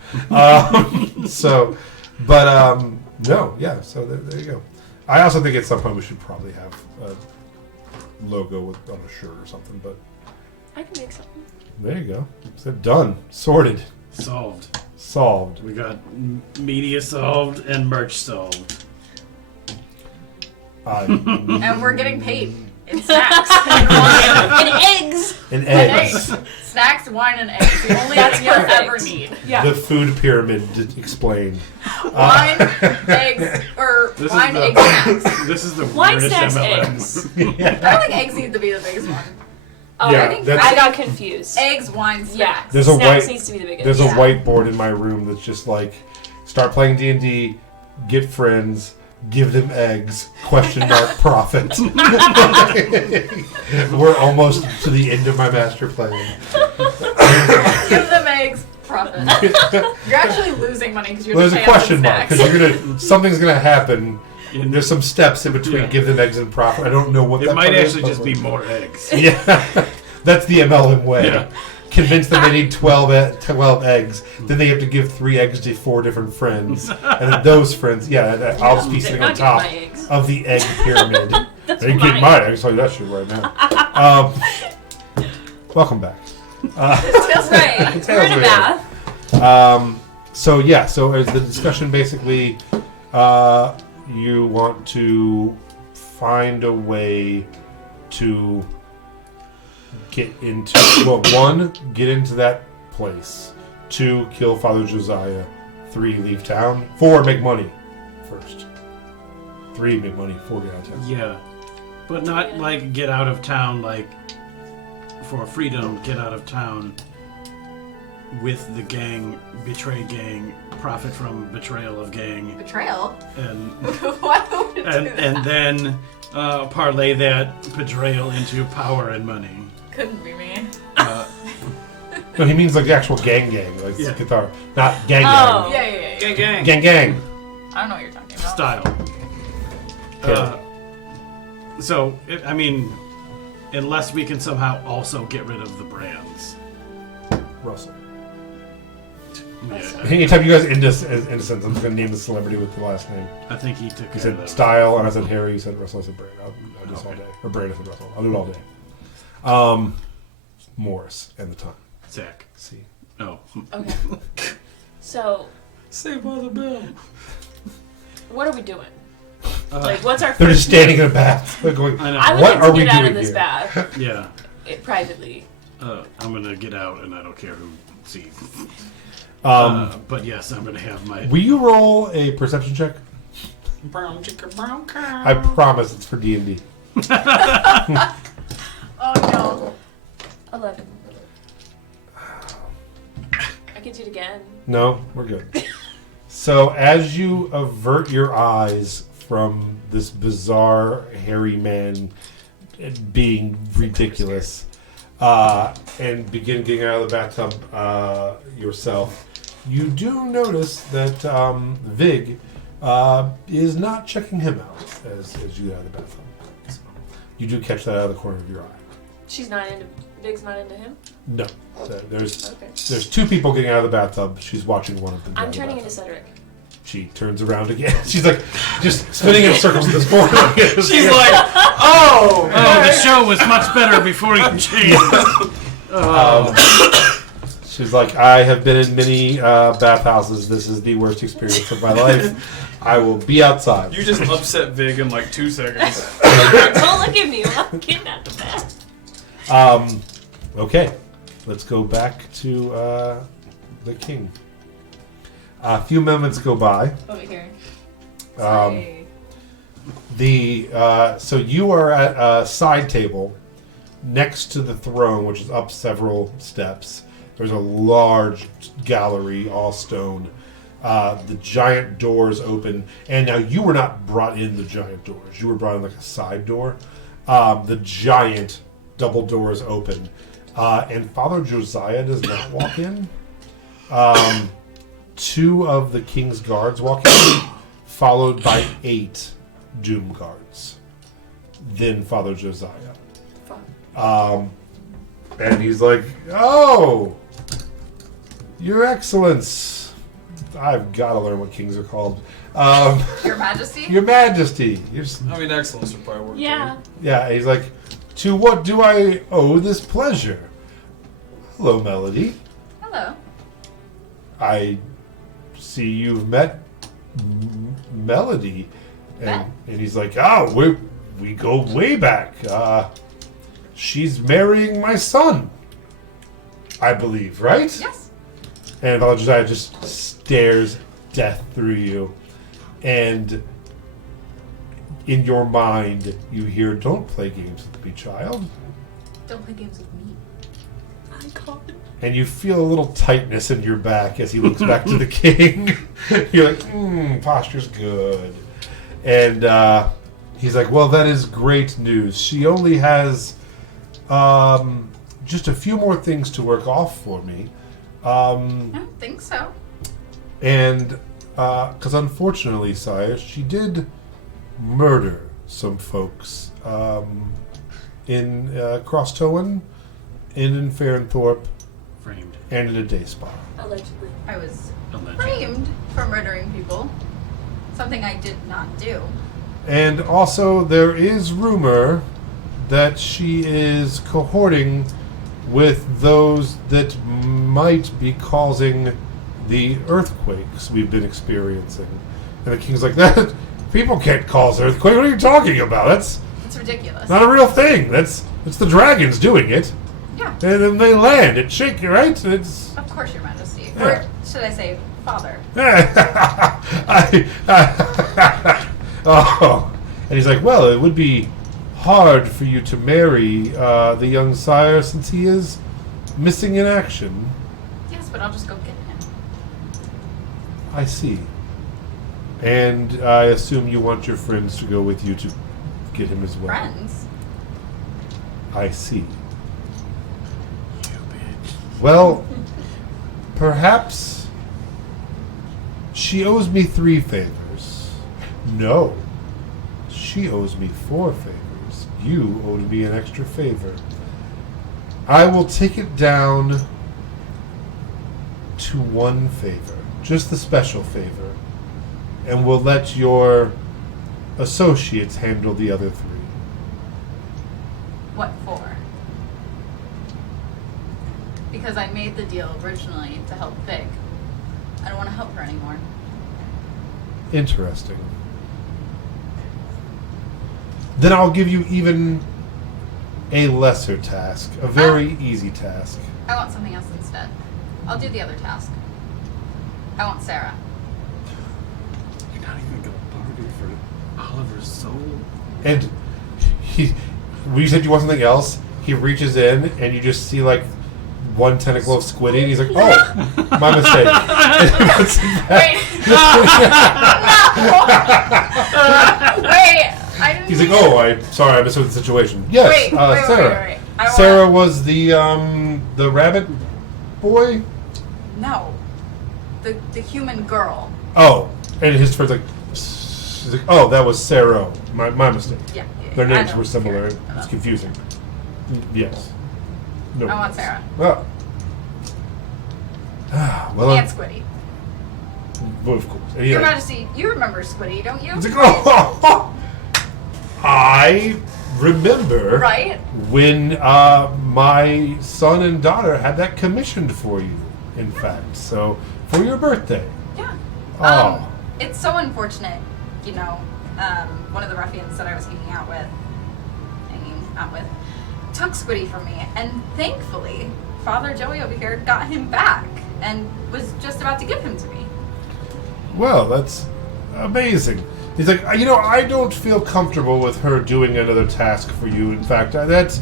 No, yeah. So there you go. I also think at some point we should probably have a logo on a shirt or something. But I can make something. there you go. So done, sorted, solved. solved. We got media solved and merch solved. And we're getting paid in snacks. And eggs! And And eggs. eggs. Snacks, wine, and eggs. The only That's thing you'll perfect. ever need. Yeah. The food pyramid explained. Wine, eggs, or This wine, is eggs, snacks. This is the Wine, weirdest snacks, MLM. eggs. I don't think eggs need to be the biggest one. Oh, Yeah, I think that's- I got confused. Eggs, wine, Yeah. snacks. There's a Snacks white- needs to be the biggest. There's a Yeah. whiteboard in my room that's just like, start playing D&D, get friends, give them eggs, question mark, profit. We're almost to the end of my master plan. Give them eggs, profit. You're actually losing money because you're Well, the there's a question mark, snacks. because something's going to happen. And There's some steps in between Yeah. give them eggs and profit. I don't know what it that might part is, actually but- just be more eggs. Yeah, that's the MLM way. Yeah. Convince them they need 12 eggs. Then they have to give 3 eggs to 4 different friends. And then those friends, I'll just be They're sitting not on getting top my eggs. of the egg pyramid. That's They ain't getting mine. my eggs. I'll tell you that shit right now. Welcome back. That's right. We're in a Tales bath. So as the discussion basically, you want to find a way to get into, well, 1, get into that place. 2, kill Father Josiah. 3, leave town. 4, make money first. 3, make money. 4, get out of town. Yeah. But not like get out of town, like for freedom, get out of town with the gang, betray gang, profit from betrayal of gang, Betrayal? and Why and then parlay that betrayal into power and money. Couldn't be me. No, he means like the actual gang, like Yeah. guitar, not gang. Oh. Yeah. Gang. Gang. I don't know what you're talking about. Style. So, I mean, unless we can somehow also get rid of the brands. Russell. Yeah, Anytime you guys innocent, I'm just gonna name the celebrity with the last name. I think he took You care of said that. Style, and I said Harry. You said Russell. I said Brand. I'll do this all Okay. day. Or Brand. I said Russell. I'll do it all day. Morris and the time. Zach. See. Oh. Okay. So, Save by the bell. what are we doing? Like, what's our They're first just standing in a bath. They're going. I know. I would What like are to we get out doing of this here? bath Yeah. privately. I'm gonna get out, and I don't care who sees. But yes, I'm gonna have my. Will you roll a perception check? Brown chicken, brown cow. I promise it's for D&D. Oh no. 11. I can do it again. No, we're good. So as you avert your eyes from this bizarre hairy man being ridiculous, and begin getting out of the bathtub yourself, you do notice that Vig is not checking him out as you get out of the bathtub. So you do catch that out of the corner of your eye. She's not into. Big's not into him. No, there's Okay. two people getting out of the bathtub. She's watching one of them. get out I'm of the turning into bathtub. Cedric. She turns around again. She's like just spinning in circles at this point. She's like, oh, Oh, the show was much better before you changed. She's like, I have been in many bathhouses. This is the worst experience of my life. I will be outside. you just upset Vig in like 2 seconds. Don't look at me while I'm getting out the bath. Okay, let's go back to the king. A few moments go by. Over here. Um, so you are at a side table next to the throne, which is up several steps. There's a large gallery, all stone. The giant doors open, and now you were not brought in the giant doors. You were brought in like a side door. The giant double doors open, and Father Josiah does not walk in. 2 of the king's guards walk in, followed by 8 doom guards. Then Father Josiah. And he's like, "Oh, Your Excellence, I've got to learn what kings are called. Your Majesty? Your Majesty. I mean, excellence would probably work. Yeah. Yeah, he's like, to what do I owe this pleasure? Hello, Melody. Hello. I see you've met Melody. Met? And he's like, we go way back. She's marrying my son, I believe, right? Yes. And Father Josiah just stares death through you. And in your mind, you hear, don't play games with me, child. Don't play games with me. I called it. And you feel a little tightness in your back as he looks back to the king. You're like, posture's good. And he's like, well, that is great news. She only has just a few more things to work off for me. I don't think so. And because unfortunately, sire, she did murder some folks in Crosstowen, in Farrenthorpe, Framed. and in a day spa. Allegedly. I was Alleged. framed for murdering people. Something I did not do. And also, there is rumor that she is cohorting with those that might be causing the earthquakes we've been experiencing. And the king's like, that people can't cause earthquakes. What are you talking about? That's It's ridiculous. not a real thing. It's the dragons doing it. Yeah, And then they land. It shakes, right? It's of course, Your Majesty. Yeah. Or should I say, Father? Oh. And he's like, well, it would be hard for you to marry the young sire since he is missing in action. Yes, but I'll just go get him. I see. And I assume you want your friends to go with you to get him as well. Friends? I see. Well, perhaps she owes me 3 favors. No, she owes me 4 favors. You owed me an extra favor. I will take it down to 1 favor, just the special favor, and we'll let your associates handle the other 3. What for? Because I made the deal originally to help Vic. I don't want to help her anymore. Interesting. Then I'll give you even a lesser task, a very easy task. I want something else instead. I'll do the other task. I want Sarah. You're not even going to bargain for Oliver's soul? And when you said you want something else, he reaches in and you just see like 1 tentacle of Squiddy, and he's like, "Oh, my mistake." Wait. No. Wait. I didn't. He's like, "Oh, I'm sorry, I misunderstood the situation." Yes, Wait, Sarah. wait. I Sarah was the rabbit boy. No. The human girl. Oh, and his friend's like, he's like, "Oh, that was Sarah. My mistake." Yeah. Their I names don't were similar. care It's about confusing. Yes. No. I want Sarah. Well. Well, And Squiddy. well, of course. And he Your like- Majesty, you remember Squiddy, don't you? It's like, oh, I remember Right? when my son and daughter had that commissioned for you, in fact. So, for your birthday. Yeah. Oh. It's so unfortunate, you know, one of the ruffians that I was hanging out with, took Squiddy from me, and thankfully, Father Joey over here got him back, and was just about to give him to me. Well, that's amazing. He's like, I don't feel comfortable with her doing another task for you. In fact, that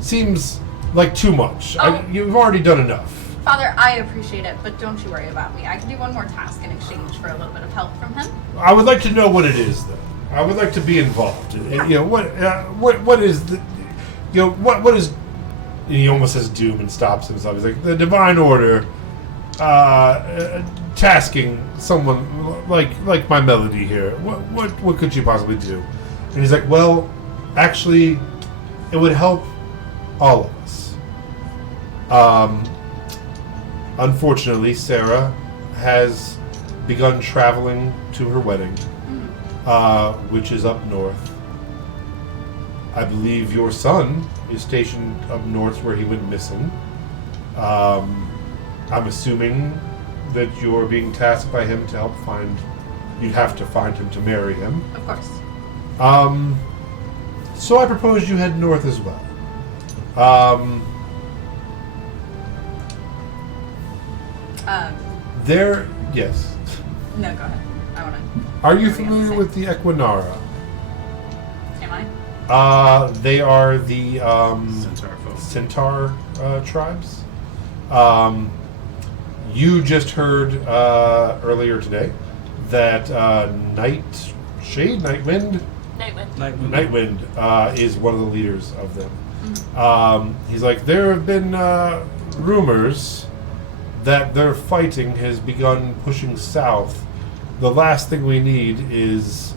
seems like too much. Oh. You've already done enough. Father, I appreciate it, but don't you worry about me. I can do one more task in exchange for a little bit of help from him. I would like to know what it is, though. I would like to be involved. What is the, what is? He almost says doom and stops himself. He's like, the Divine Order, tasking someone like my Melody here. What could she possibly do? And he's like, well, actually, it would help all of us. Unfortunately, Sarah has begun traveling to her wedding, which is up north. I believe your son is stationed up north where he went missing. I'm assuming that you're being tasked by him to help find... You'd have to find him to marry him. Of course. So I propose you head north as well. Yes. No, go ahead. I want to. Are you What were you familiar gonna with the Equinara? Am I? They are the Centaur folks. Centaur tribes. You just heard earlier today that Nightwind is one of the leaders of them. He's like, there have been rumors that their fighting has begun pushing south. The last thing we need is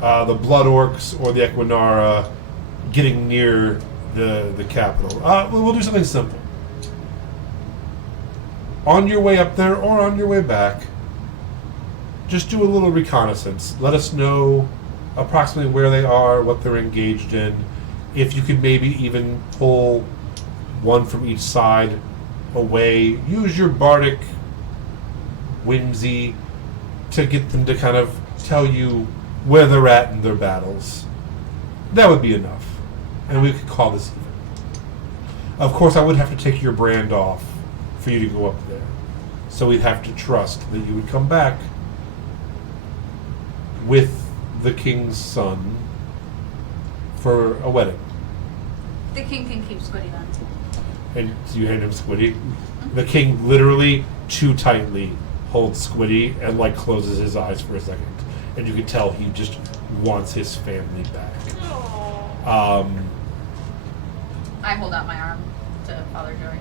the Blood Orcs or the Equinara getting near the capital. We'll do something simple. On your way up there or on your way back, just do a little reconnaissance. Let us know approximately where they are, what they're engaged in. If you could maybe even pull one from each side away. Use your bardic whimsy to get them to kind of tell you where they're at in their battles. That would be enough. And we could call this even. Of course, I would have to take your brand off for you to go up there. So we'd have to trust that you would come back with the king's son for a wedding. The king can keep Squiddy then. And you hand him Squiddy. The king literally too tightly holds Squiddy and like closes his eyes for a second. and you can tell he just wants his family back. I hold out my arm to Father Joey.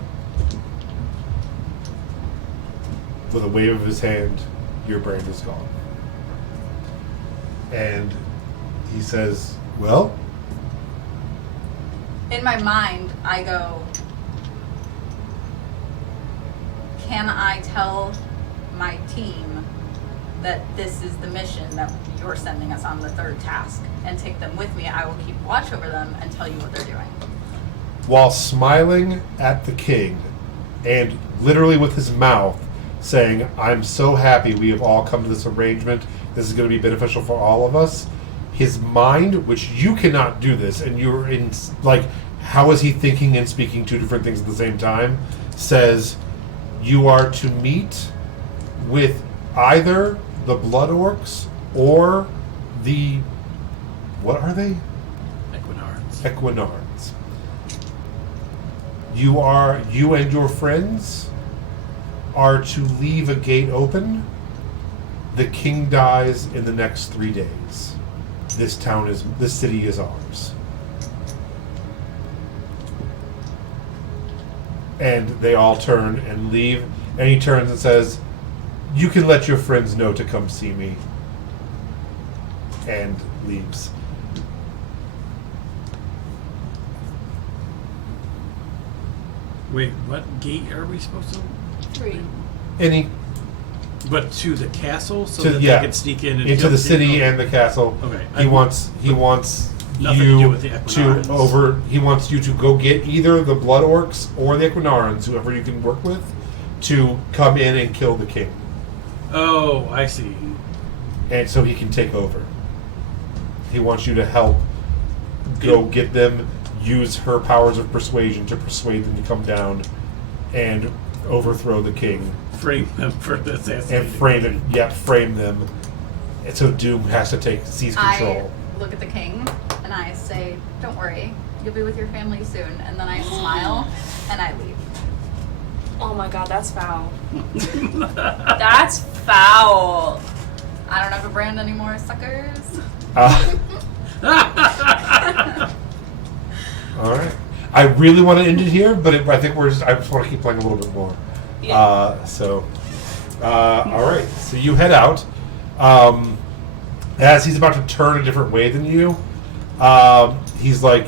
With a wave of his hand, your brain is gone. And he says, well, In my mind, I go, can I tell my team that this is the mission that you're sending us on the third task and take them with me? I will keep watch over them and tell you what they're doing. while smiling at the king and literally with his mouth saying, I'm so happy we have all come to this arrangement. This is going to be beneficial for all of us. His mind, which you cannot do this, and you're in, like, how is he thinking and speaking two different things at the same time? Says, you are to meet with either the Blood Orcs or the, what are they? Equinards. Equinards. You and your friends are to leave a gate open. The king dies in the next 3 days. This city is ours. And they all turn and leave. And he turns and says, you can let your friends know to come see me. And leaves. Wait, what gate are we supposed to? 3. Any But to the castle, so To- that yeah. they could sneak in and into kill the city okay. and the castle. Okay. He wants Nothing to you do with the Equinarans. He wants you to go get either the Blood Orcs or the Equinarans, whoever you can work with, to come in and kill the king, Oh, I see. and so he can take over. He wants you to help go get them. Use her powers of persuasion to persuade them to come down and overthrow the king Frame them for the assassination. and frame them. And so Doom has to seize control. I look at the king and I say, don't worry, you'll be with your family soon. And then I smile and I leave. Oh my god, that's foul. That's foul. I don't have a brand anymore, suckers. All right. I really want to end it here, but I think I just want to keep playing a little bit more. Yeah. All right. So you head out. As he's about to turn a different way than you, he's like,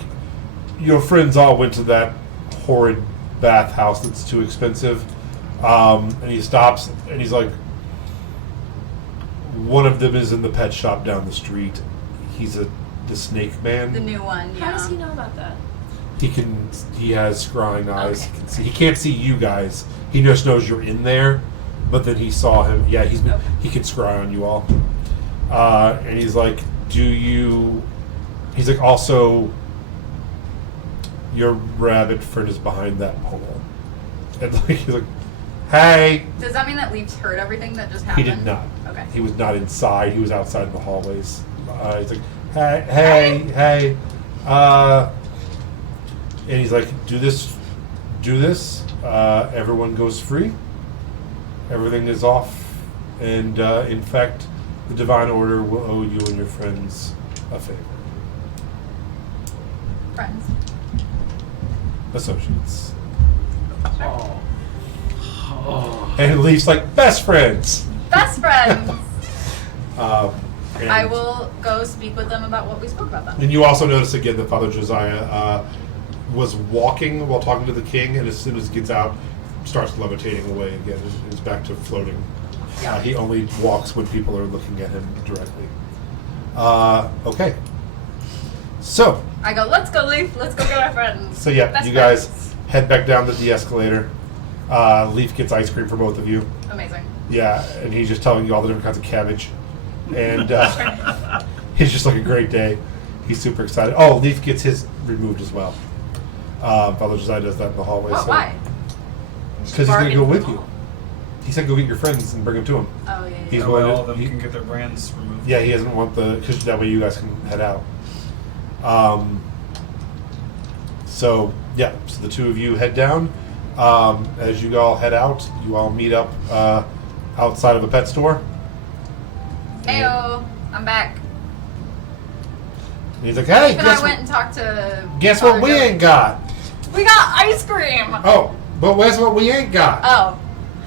your friends all went to that horrid bathhouse that's too expensive. And he stops and he's like, one of them is in the pet shop down the street. He's the snake man. The new one, yeah. How does he know about that? He has scrying eyes. Okay. He can see. He can't see you guys. He just knows you're in there. But then he saw him. Yeah, he can scry on you all. And he's like, he's like, also, your rabbit friend is behind that pole. And like, he's like, hey. Does that mean that Leafs heard everything that just He happened? did not. Okay. He was not inside. He was outside in the hallways. He's like, hey. And he's like, do this. Everyone goes free. Everything is off. And in fact, the Divine Order will owe you and your friends a favor. Friends. Associates. Oh. Oh. And Leaf's like, best friends. Best friends! And, I will go speak with them about what we spoke about then. And you also notice again that Father Josiah was walking while talking to the king, and as soon as he gets out, starts levitating away again. Is back to floating. Yeah. He only walks when people are looking at him directly. Okay. So, I go, let's go, Leaf. Let's go get our friends. so yeah, Best you guys friends. head back down the de-escalator. Leaf gets ice cream for both of you. Amazing. Yeah, and he's just telling you all the different kinds of cabbage. And it's just like a great day. He's super excited. Oh, Leaf gets his removed as well. Father Josiah does that in the hallway. What? Why? Because he's going to go Bargain with from you. home. He said go get your friends and bring them to him. Oh, yeah. He's That way going all of to, them can get their brands removed. yeah, he doesn't want because that way you guys can head out. So the two of you head down. As you all head out, you all meet up outside of a pet store. Ayo. I'm back. He's like, hey, And I went and talked to. guess what we ain't got? We got ice cream. Oh, but guess what we ain't got?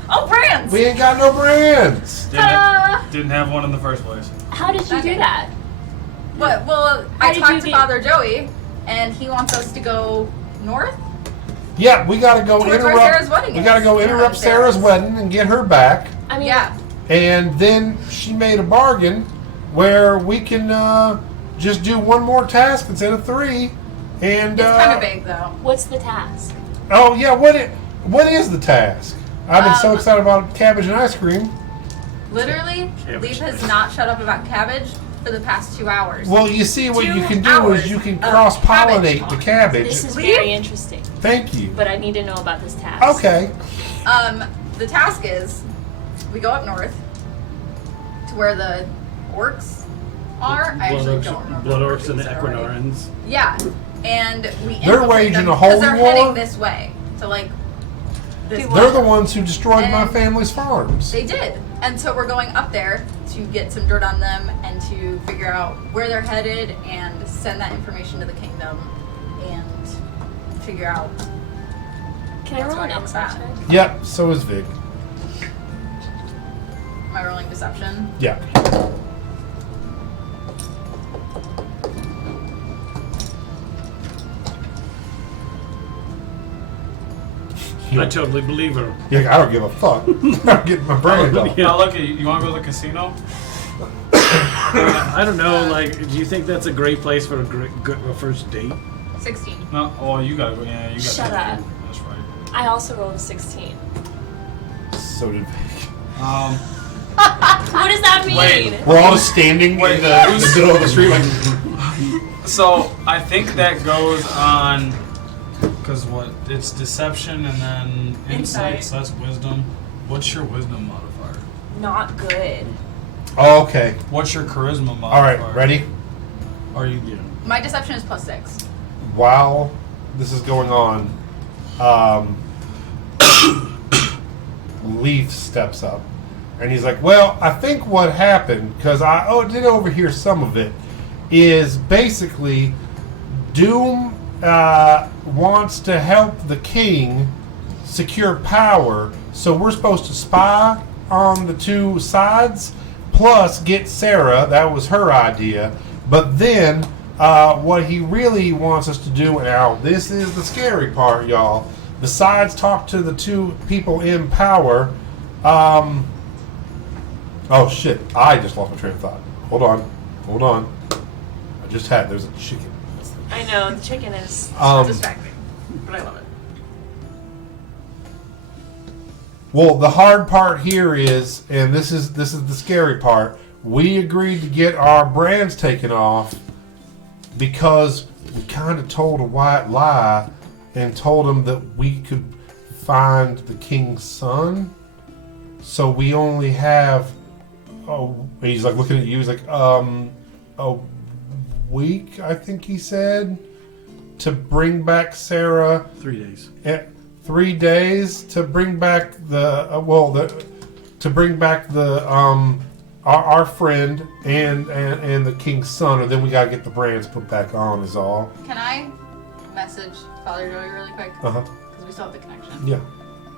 Oh, brands. We ain't got no brands. Didn't have one in the first place. How did you do that? What? Well, How I did talked you to get- Father Joey, and he wants us to go north. Yeah, we gotta go Towards where interrupt. Sarah's wedding We is. gotta go interrupt Sarah's wedding and get her back. I mean, Yeah. And then she made a bargain where we can just do one more task instead of 3. And It's kind of big though. what's the task? oh yeah, what is the task? I've been so excited about cabbage and ice cream. Literally, Cabbage. Leaf has not shut up about cabbage for the past 2 hours. Well, you see, what 2 you can do hours is you can of cross-pollinate cabbage the talk. cabbage. This is Leave? very interesting, Thank you. but I need to know about this task. Okay. The task is we go up north to where the orcs are. I actually don't remember. Blood what orcs and the these are already. Equinorans. Yeah, and we They're infiltrate waging them a 'cause holy they're war? heading this way to like this. They're the ones who destroyed my And- family's farms. They did, and so we're going up there to get some dirt on them and to figure out where they're headed and send that information to the kingdom and figure out. Can I That's roll an why I'm insight sad. check? Yep, so is Vig. Am I rolling deception? Yeah. I totally believe her. Yeah, I don't give a fuck. I'm getting my brain off. Yeah. Now look, you want to go to the casino? I don't know. Like, do you think that's a great place for a first date? 16. No. Oh, you gotta go. Yeah, you gotta. Shut up. That's right. I also rolled a 16. So did Vig. What does that mean? Wait. We're all standing Wait, in the who's- middle of the street like... So I think that goes on because what? It's deception and then insight. Insight. So that's wisdom. What's your wisdom modifier? Not good. Oh, okay. What's your charisma modifier? All right, ready? Are you? Yeah. My deception is +6. While this is going on, Leaf steps up. And he's like, well, I think what happened, because I did overhear some of it, is basically Doom wants to help the king secure power, so we're supposed to spy on the 2 sides, plus get Sarah. That was her idea. But then, what he really wants us to do, now this is the scary part, y'all. Besides talk to the 2 people in power, oh shit, I just lost my train of thought. Hold on. There's a chicken. I know, the chicken is. Distracting. But I love it. Well, the hard part here is, and this is the scary part, we agreed to get our brands taken off because we kind of told a white lie and told him that we could find the king's son. So we only have, he's like looking at you, he's like, a week, I think he said, to bring back Sarah. 3 days. 3 days to bring back our friend and the king's son, and then we gotta get the brands put back on. Is all. Can I message Father Joey really quick? Uh huh. Because we still have the connection. Yeah.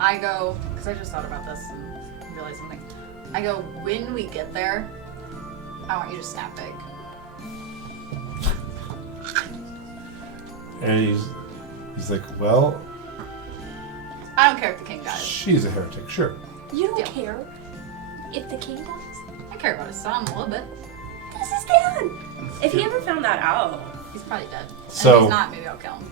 I go, because I just thought about this and realized something. I go, when we get there, I want you to snap big. And he's like, well, I don't care if the king dies. she's a heretic, sure. You don't Yeah. care if the king dies? I care about his son a little bit. That's his dad! If he ever found that out. He's probably dead. And So- if he's not, maybe I'll kill him.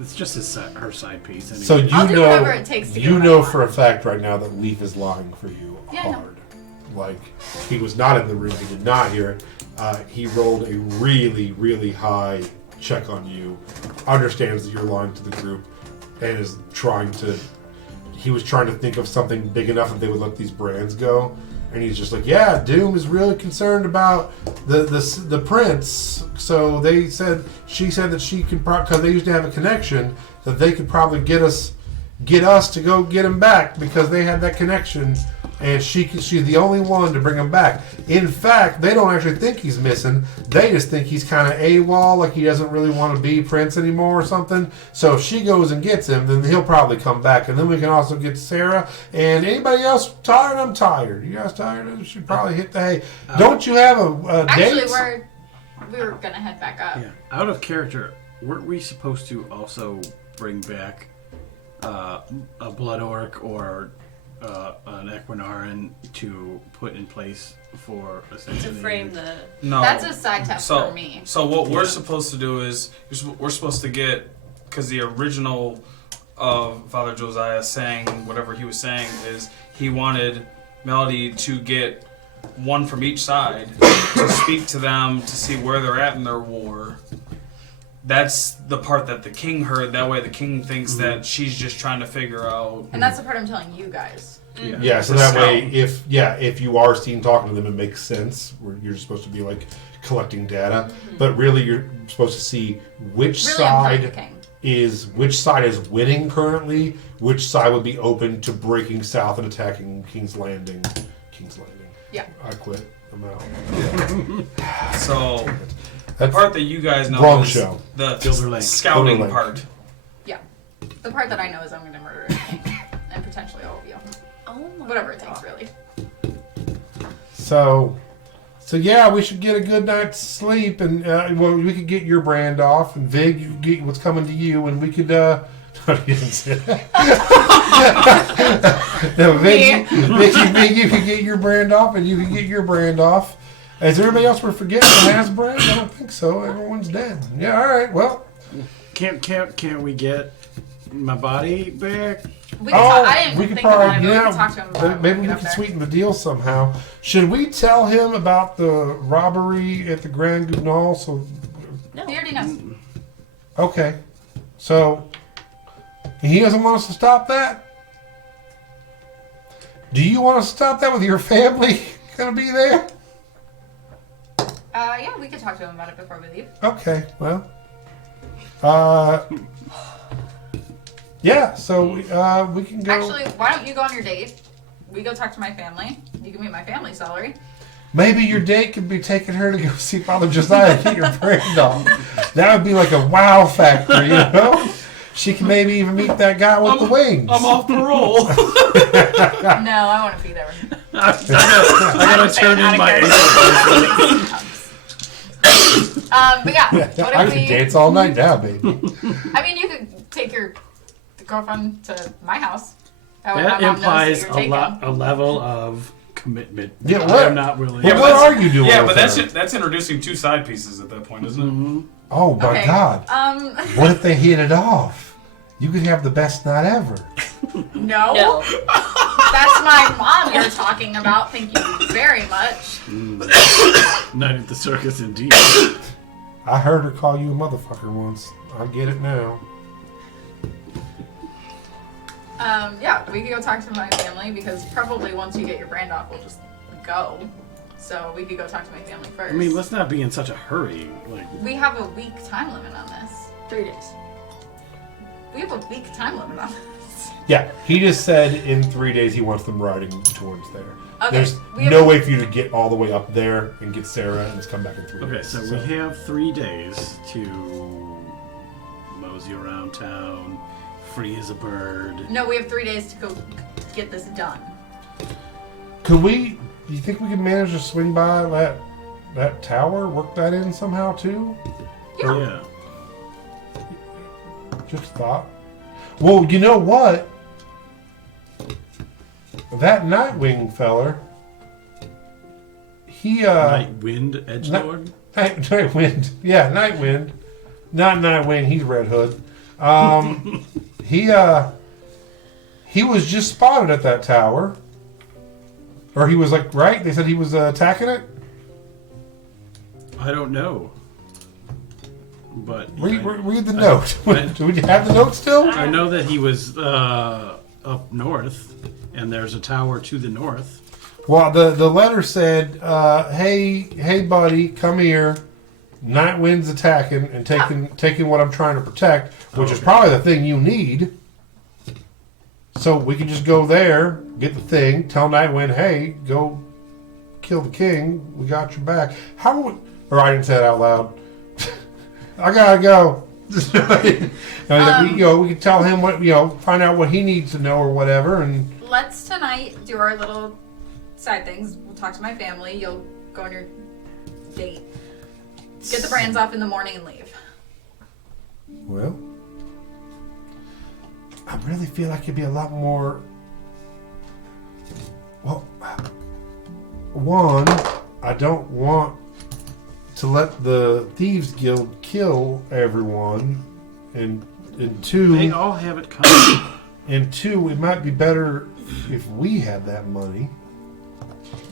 It's just her side piece. Anyway. So you I'll do know, whatever it takes to get you what I know want. for a fact right now that Leaf is lying for you Yeah, I know. hard. Like, he was not in the room, he did not hear it. He rolled a really, really high check on you, understands that you're lying to the group, and is trying to. He was trying to think of something big enough that they would let these brands go, and he's just like, yeah, Doom is really concerned about the prince. So she said that she could because they used to have a connection, that they could probably get us to go get him back because they had that connection. and she's the only one to bring him back. In fact, they don't actually think he's missing. They just think he's kind of AWOL, like he doesn't really want to be Prince anymore or something. So if she goes and gets him, then he'll probably come back. And then we can also get Sarah. And anybody else tired? I'm tired. You guys tired? Should probably hit the hay. Don't you have a Actually, date? we were gonna head back up. Yeah. Out of character, weren't we supposed to also bring back a blood orc or an Equinaran to put in place for To essentially frame the. No, That's a side test so, for me. So what we're Yeah. supposed to do is we're supposed to get, because the original of Father Josiah saying whatever he was saying is he wanted Melody to get one from each side to speak to them to see where they're at in their war. That's the part that the king heard. That way the king thinks that she's just trying to figure out. And that's the part I'm telling you guys. Yeah, so that way, if you are seen talking to them, it makes sense. Where you're supposed to be like collecting data, but really you're supposed to see which Really, I'm telling the side king. which side is winning currently, which side would be open to breaking south and attacking King's Landing. Yeah. I quit. I'm out. So the That's part that you guys know wrong is show. the Gilder Lake. scouting Gilder Lake. part. Yeah. The part that I know is I'm gonna murder the king. And potentially all of you. Oh my Whatever it God. takes, really. So yeah, we should get a good night's sleep, and well, we could get your brand off, and Vig, you could get what's coming to you, and we could. No, he didn't say that. No, Vig, you could get your brand off, and you could get your brand off. Is there anybody else we're forgetting that has brand? I don't think so. Everyone's dead. Yeah, all right. Well, Can't we get my body back? We can talk, I didn't we could think about it, probably, but we yeah, can talk to him about it. maybe when we get could up there. sweeten the deal somehow. Should we tell him about the robbery at the Grand Guignol? So, He already knows. okay. So, he doesn't want us to stop that? Do you want us to stop that with your family gonna be there? Yeah, we could talk to him about it before we leave. Okay, well. Yeah, so we can go. Actually, why don't you go on your date? We go talk to my family. You can meet my family, Celery. Maybe your date could be taking her to go see Father Josiah and get your brand off. That would be like a wow factor, you know? She can maybe even meet that guy with the wings. I'm off parole. No, I want to be there. I gotta turn in my But yeah, what I if can we? dance all night now, baby. I mean, you could take your girlfriend to my house. That way That my mom implies knows that you're taken. a level of commitment. Yeah, I what? am not willing. Yeah, what are you doing? Yeah, with but that's her? it. That's introducing two side pieces at that point, isn't it? Oh my Okay. God! What if they hit it off? You could have the best night ever. No. No. That's my mom you're talking about. Thank you very much. Night at the circus, indeed. I heard her call you a motherfucker once. I get it now. Yeah, we could go talk to my family because probably once you get your brand off, we'll just go. So we could go talk to my family first. I mean, let's not be in such a hurry. Like, we have a week time limit on this. 3 days. We have a week time limit on this. Yeah, he just said in 3 days he wants them riding towards there. Okay, There's we have- no way for you to get all the way up there and get Sarah and just come back in 3 okay, days. so we have 3 days to mosey around town, free as a bird. No, we have 3 days to go get this done. Could we? Do you think we could manage to swing by that tower? Work that in somehow too? Yeah. Just thought. Well, you know what? That Nightwing feller. He Nightwind Edgelord? Nightwind. Yeah, Nightwind. Not Nightwing, he's Red Hood. He was just spotted at that tower. Or he was like, right? They said he was attacking it? I don't know. But Read the note. Do we have the note still? I know that he was up north, and there's a tower to the north. Well, the letter said, hey, buddy, come here. Nightwind's attacking and taking what I'm trying to protect, which is probably the thing you need. So we can just go there, get the thing, tell Nightwind, hey, go kill the king. We got your back. How would... Or I didn't say it out loud. I gotta go. We can tell him what, find out what he needs to know or whatever, and... Let's tonight do our little side things. We'll talk to my family. You'll go on your date. Get the brands off in the morning and leave. Well, I really feel like it'd be a lot more... Well, one, I don't want to let the Thieves Guild kill everyone, and They two, all have it coming. it might be better if we had that money.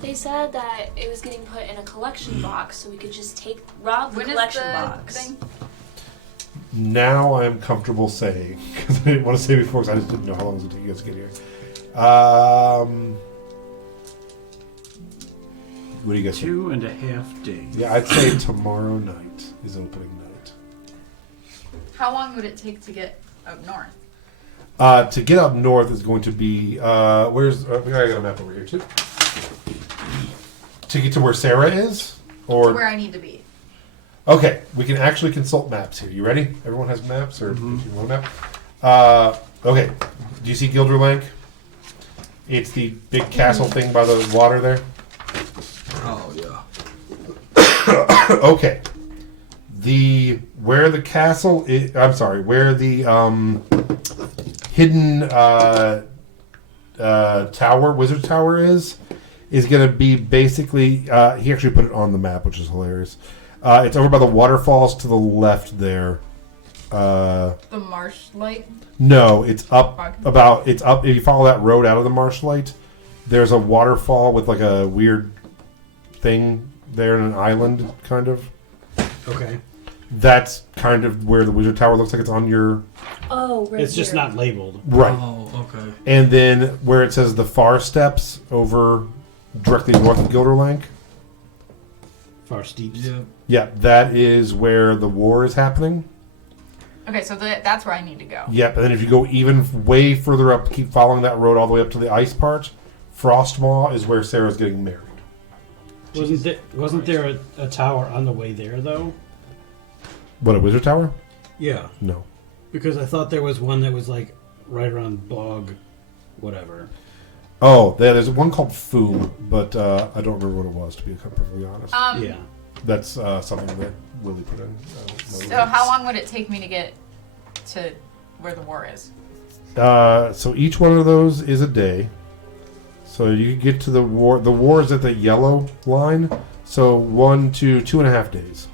They said that it was getting put in a collection box, so we could just rob the When is collection the box. thing? Now I'm comfortable saying, because I didn't want to say before, because I just didn't know how long it would take you guys to get here. What do you guys think? 2.5 days. Yeah, I'd say tomorrow night is opening night. How long would it take to get up north? To get up north is going to be where's I got a map over here too. To get to where Sarah is, or Where I need to be. okay, we can actually consult maps here. You ready? Everyone has maps, or do you want a map? Okay. Do you see Gilderlank? It's the big castle thing by the water there. Oh yeah. Okay. Where the castle is, I'm sorry, where the hidden tower, wizard tower is going to be basically, he actually put it on the map, which is hilarious. It's over by the waterfalls to the left there. The marsh light? No, it's up if you follow that road out of the Marshlight, there's a waterfall with like a weird thing there in an island, kind of. Okay. That's kind of where the wizard tower looks like it's on your Oh, right It's just here. not labeled. right. Oh, okay. And then where it says the far steps over directly north of Gilderlank. Far steeps. Yeah. Yeah, that is where the war is happening. Okay, so that's where I need to go. Yep, and then if you go even way further up, keep following that road all the way up to the ice part, Frostmaw is where Sarah's getting married. Wasn't there a tower on the way there though? What, a wizard tower? Yeah. No. Because I thought there was one that was like right around Bog, whatever. Oh, there's one called Foom, but I don't remember what it was, to be perfectly honest. Yeah. That's something that Willie put in. So how long would it take me to get to where the war is? So each one of those is a day. So you get to the war. The war is at the yellow line. So 1 to 2.5 days.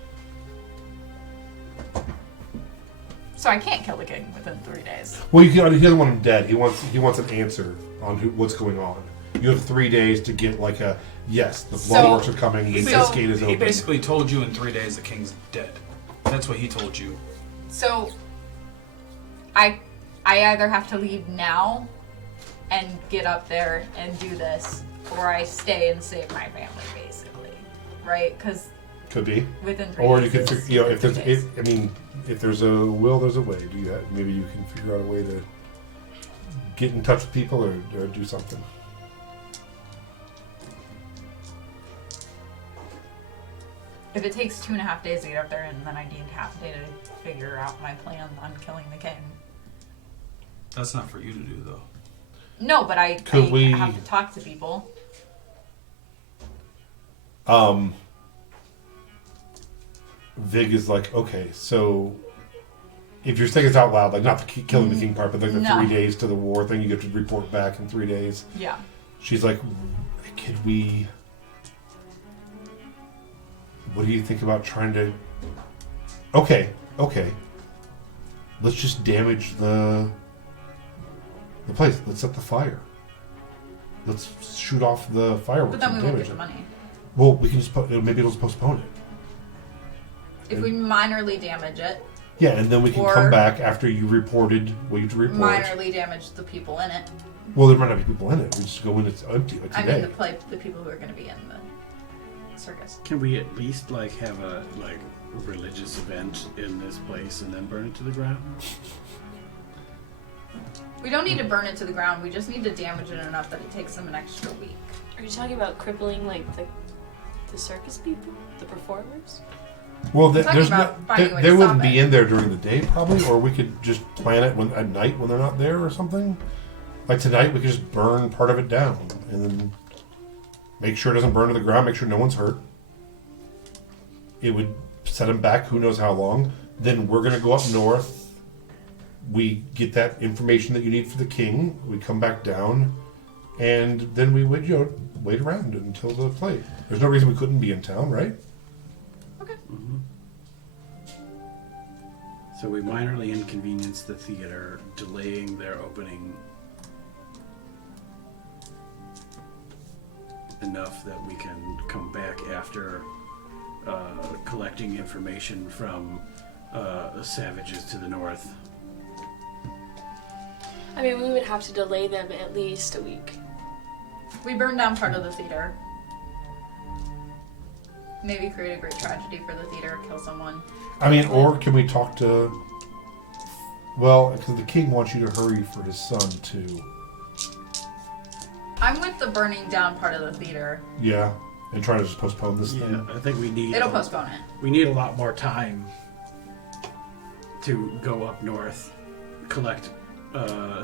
So I can't kill the king within 3 days. Well, he doesn't want him dead. He wants an answer on what's going on. You have 3 days to get like a yes. The waterworks are coming. This gate is He open. basically told you in 3 days the king's dead. That's what he told you. So I either have to leave now and get up there and do this, or I stay and save my family, basically, right? Because Could be. within 3 Or days. you could, is if there's, 3 days. if there's a will, there's a way. Do you have, maybe you can figure out a way to get in touch with people or do something. If it takes 2.5 days to get up there, and then I need half a day to figure out my plan on killing the king. That's not for you to do, though. No, but I Could we- have to talk to people. Vig is like, okay, so if you're saying this out loud, like not the killing the king part, but like the No. 3 days to the war thing, you get to report back in 3 days. Yeah. She's like, could we? What do you think about trying to? Okay. Let's just damage the place. Let's set the fire. Let's shoot off the fireworks But then and we won't damage get the it. money. Well, we can just maybe it'll just postpone it. If we minorly damage it, Yeah, and then we can Or- come back after you reported what you had to report. minorly damage the people in it. Well, there might not be people in it. We just go in, it's empty, like I today. mean, the people who are going to be in the circus. Can we at least like have a religious event in this place and then burn it to the ground? We don't need to burn it to the ground. We just need to damage it enough that it takes them an extra week. Are you talking about crippling like the circus people, the performers? Well, talking there's about no, finding a way to they wouldn't stop be it. in there during the day, probably, or we could just plan it at night when they're not there or something. Like tonight, we could just burn part of it down and then make sure it doesn't burn to the ground. Make sure no one's hurt. It would set them back. Who knows how long? Then we're gonna go up north. We get that information that you need for the king. We come back down, and then we would wait around until the play. There's no reason we couldn't be in town, right? Okay. So we minorly inconvenience the theater, delaying their opening enough that we can come back after collecting information from savages to the north. I mean, we would have to delay them at least a week. We burned down part of the theater. Maybe create a great tragedy for the theater, kill someone. I mean, or can we talk to... Well, because the king wants you to hurry for his son, too. I'm with the burning down part of the theater. Yeah, and try to just postpone this Yeah, thing. I think we need. It'll postpone it. We need a lot more time to go up north, collect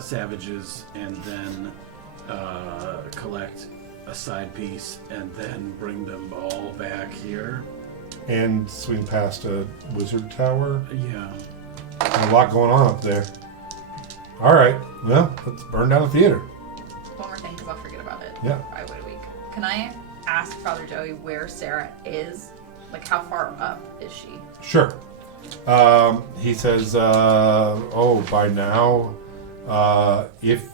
savages, and then collect a side piece, and then bring them all back here. And swing past a wizard tower. Yeah. A lot going on up there. All right, well, let's burn down the theater. One more thing, because I'll forget about it. Yeah. I wait a week. Can I ask Father Joey where Sarah is? Like, how far up is she? Sure. He says, by now, if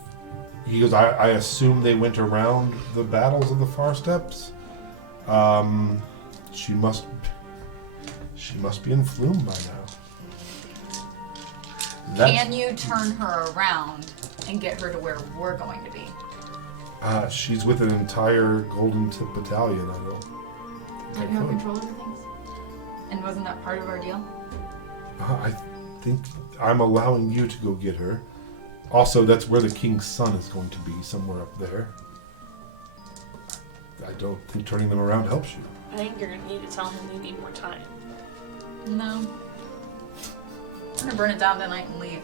he goes, I assume they went around the battles of the Far Steps. She must be in Flume by now. Can you turn her around and get her to where we're going to be? She's with an entire Golden Tip battalion. I don't. Have you have control over things? And wasn't that part of our deal? I think I'm allowing you to go get her. Also, that's where the king's son is going to be, somewhere up there. I don't think turning them around helps you. I think you're gonna need to tell him they need more time. No. I'm gonna burn it down tonight and leave.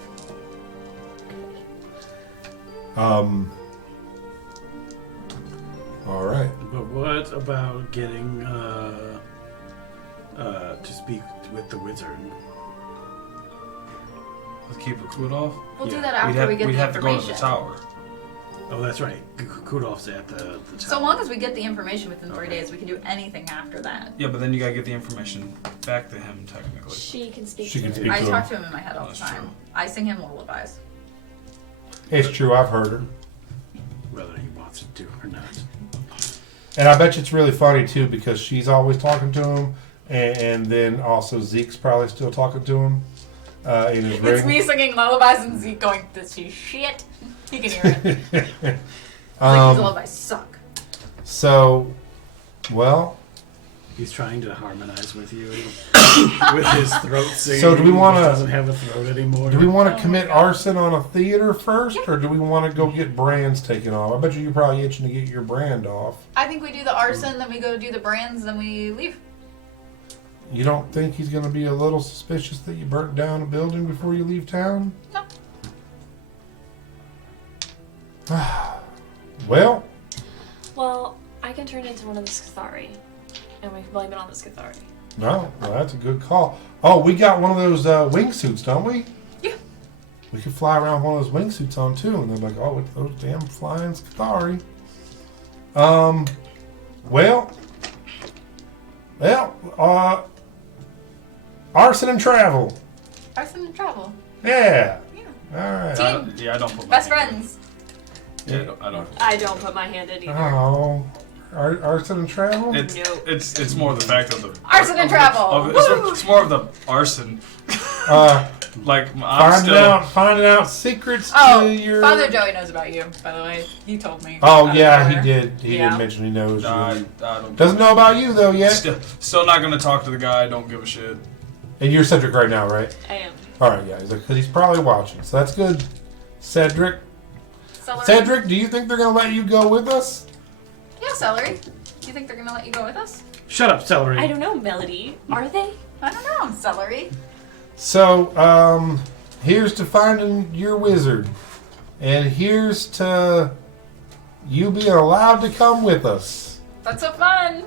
All right. But what about getting to speak with the wizard? Let's keep Rakud off. We'll do Yeah. that after we get we'd the have to go to information. the tower. Oh, that's right. Kudolf's at the tower. So long as we get the information within 3 days, we can do anything after that. Yeah, but then you gotta get the information back to him, technically. She can speak She to can her. speak I to talk him. to him in my head all the That's time. true. I sing him lullabies. It's true. I've heard her. Whether he wants to or not. And I bet you it's really funny, too, because she's always talking to him. And then also Zeke's probably still talking to him in his ring. It's me singing lullabies and Zeke going, "This is shit." He can hear it. Like, these lullabies suck. So, well, He's trying to harmonize with you with his throat singing. So do we wanna- He doesn't have a throat anymore. do we want Oh to my commit God. arson on a theater first, or do we want to go get brands taken off? I bet you're probably itching to get your brand off. I think we do the arson, then we go do the brands, then we leave. You don't think he's going to be a little suspicious that you burnt down a building before you leave town? No. Well, Well, I can turn into one of the Scathari, and we can blame it on the Scathari. no, well, that's a good call. Oh, we got one of those wingsuits, don't we? Yeah. We could fly around with one of those wingsuits on too, and they're like, "Oh, it's those damn flying Scathari." Arson and travel. Arson and travel. Yeah. Yeah. All right. Team. I don't put my Best hand in. friends. Yeah, I don't. I don't put my hand in either. Oh, arson and travel. It's, No. it's more the fact of the Arson and travel. it's more of the arson. Like I'm Finding out secrets Oh, to your. Father Joey knows about you, by the way. He told me. Oh out of yeah, he nowhere. did. He Yeah. did mention he knows. I you. don't. Doesn't know about you though yet. Still not gonna talk to the guy. Don't give a shit. And you're Cedric right now, right? I am. All right, yeah. Because he's probably watching, so that's good. Cedric. Celery. Cedric, do you think they're gonna let you go with us? Yeah, Celery. Do you think they're gonna let you go with us? Shut up, Celery. I don't know, Melody. Are they? I don't know, Celery. So, here's to finding your wizard. And here's to you being allowed to come with us. That's so fun.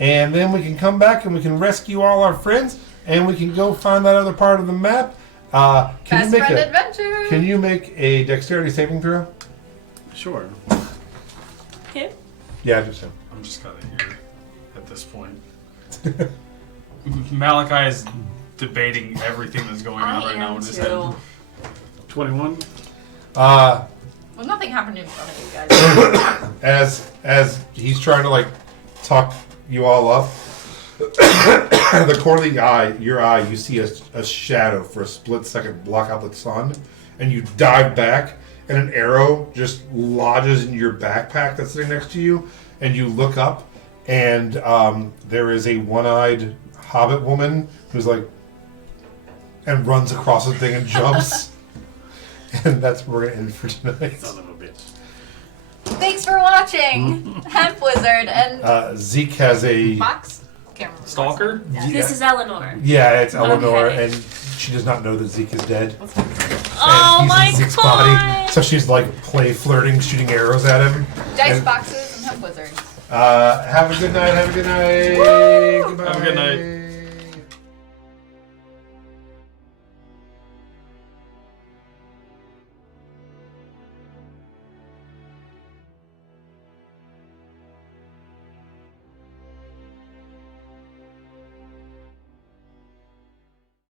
And then we can come back and we can rescue all our friends and we can go find that other part of the map. Best friend adventure. Can you make a dexterity saving throw? Sure. Him? Yeah, just him. I'm just kind of here at this point. Malachi is debating everything that's going on right now in his head. 21. Uh, Well, nothing happened in front of you guys. as he's trying to like talk you all up, the corner of your eye, you see a shadow for a split second block out the sun, and you dive back, and an arrow just lodges in your backpack that's sitting next to you, and you look up, and there is a one-eyed hobbit woman who's like, and runs across the thing and jumps. And that's where we're gonna end for tonight. Son of a bitch. Thanks for watching, Hemp Wizard and Zeke has a Fox. Can't remember. Stalker? Yeah. This is Eleanor. yeah, it's Eleanor, Okay. and she does not know that Zeke is dead. Oh And my he's in Zeke's god! body, so she's like play flirting, shooting arrows at him. Dice And, boxes and Hemp Wizards. have a good night. Have a good night. Goodbye. Have a good night.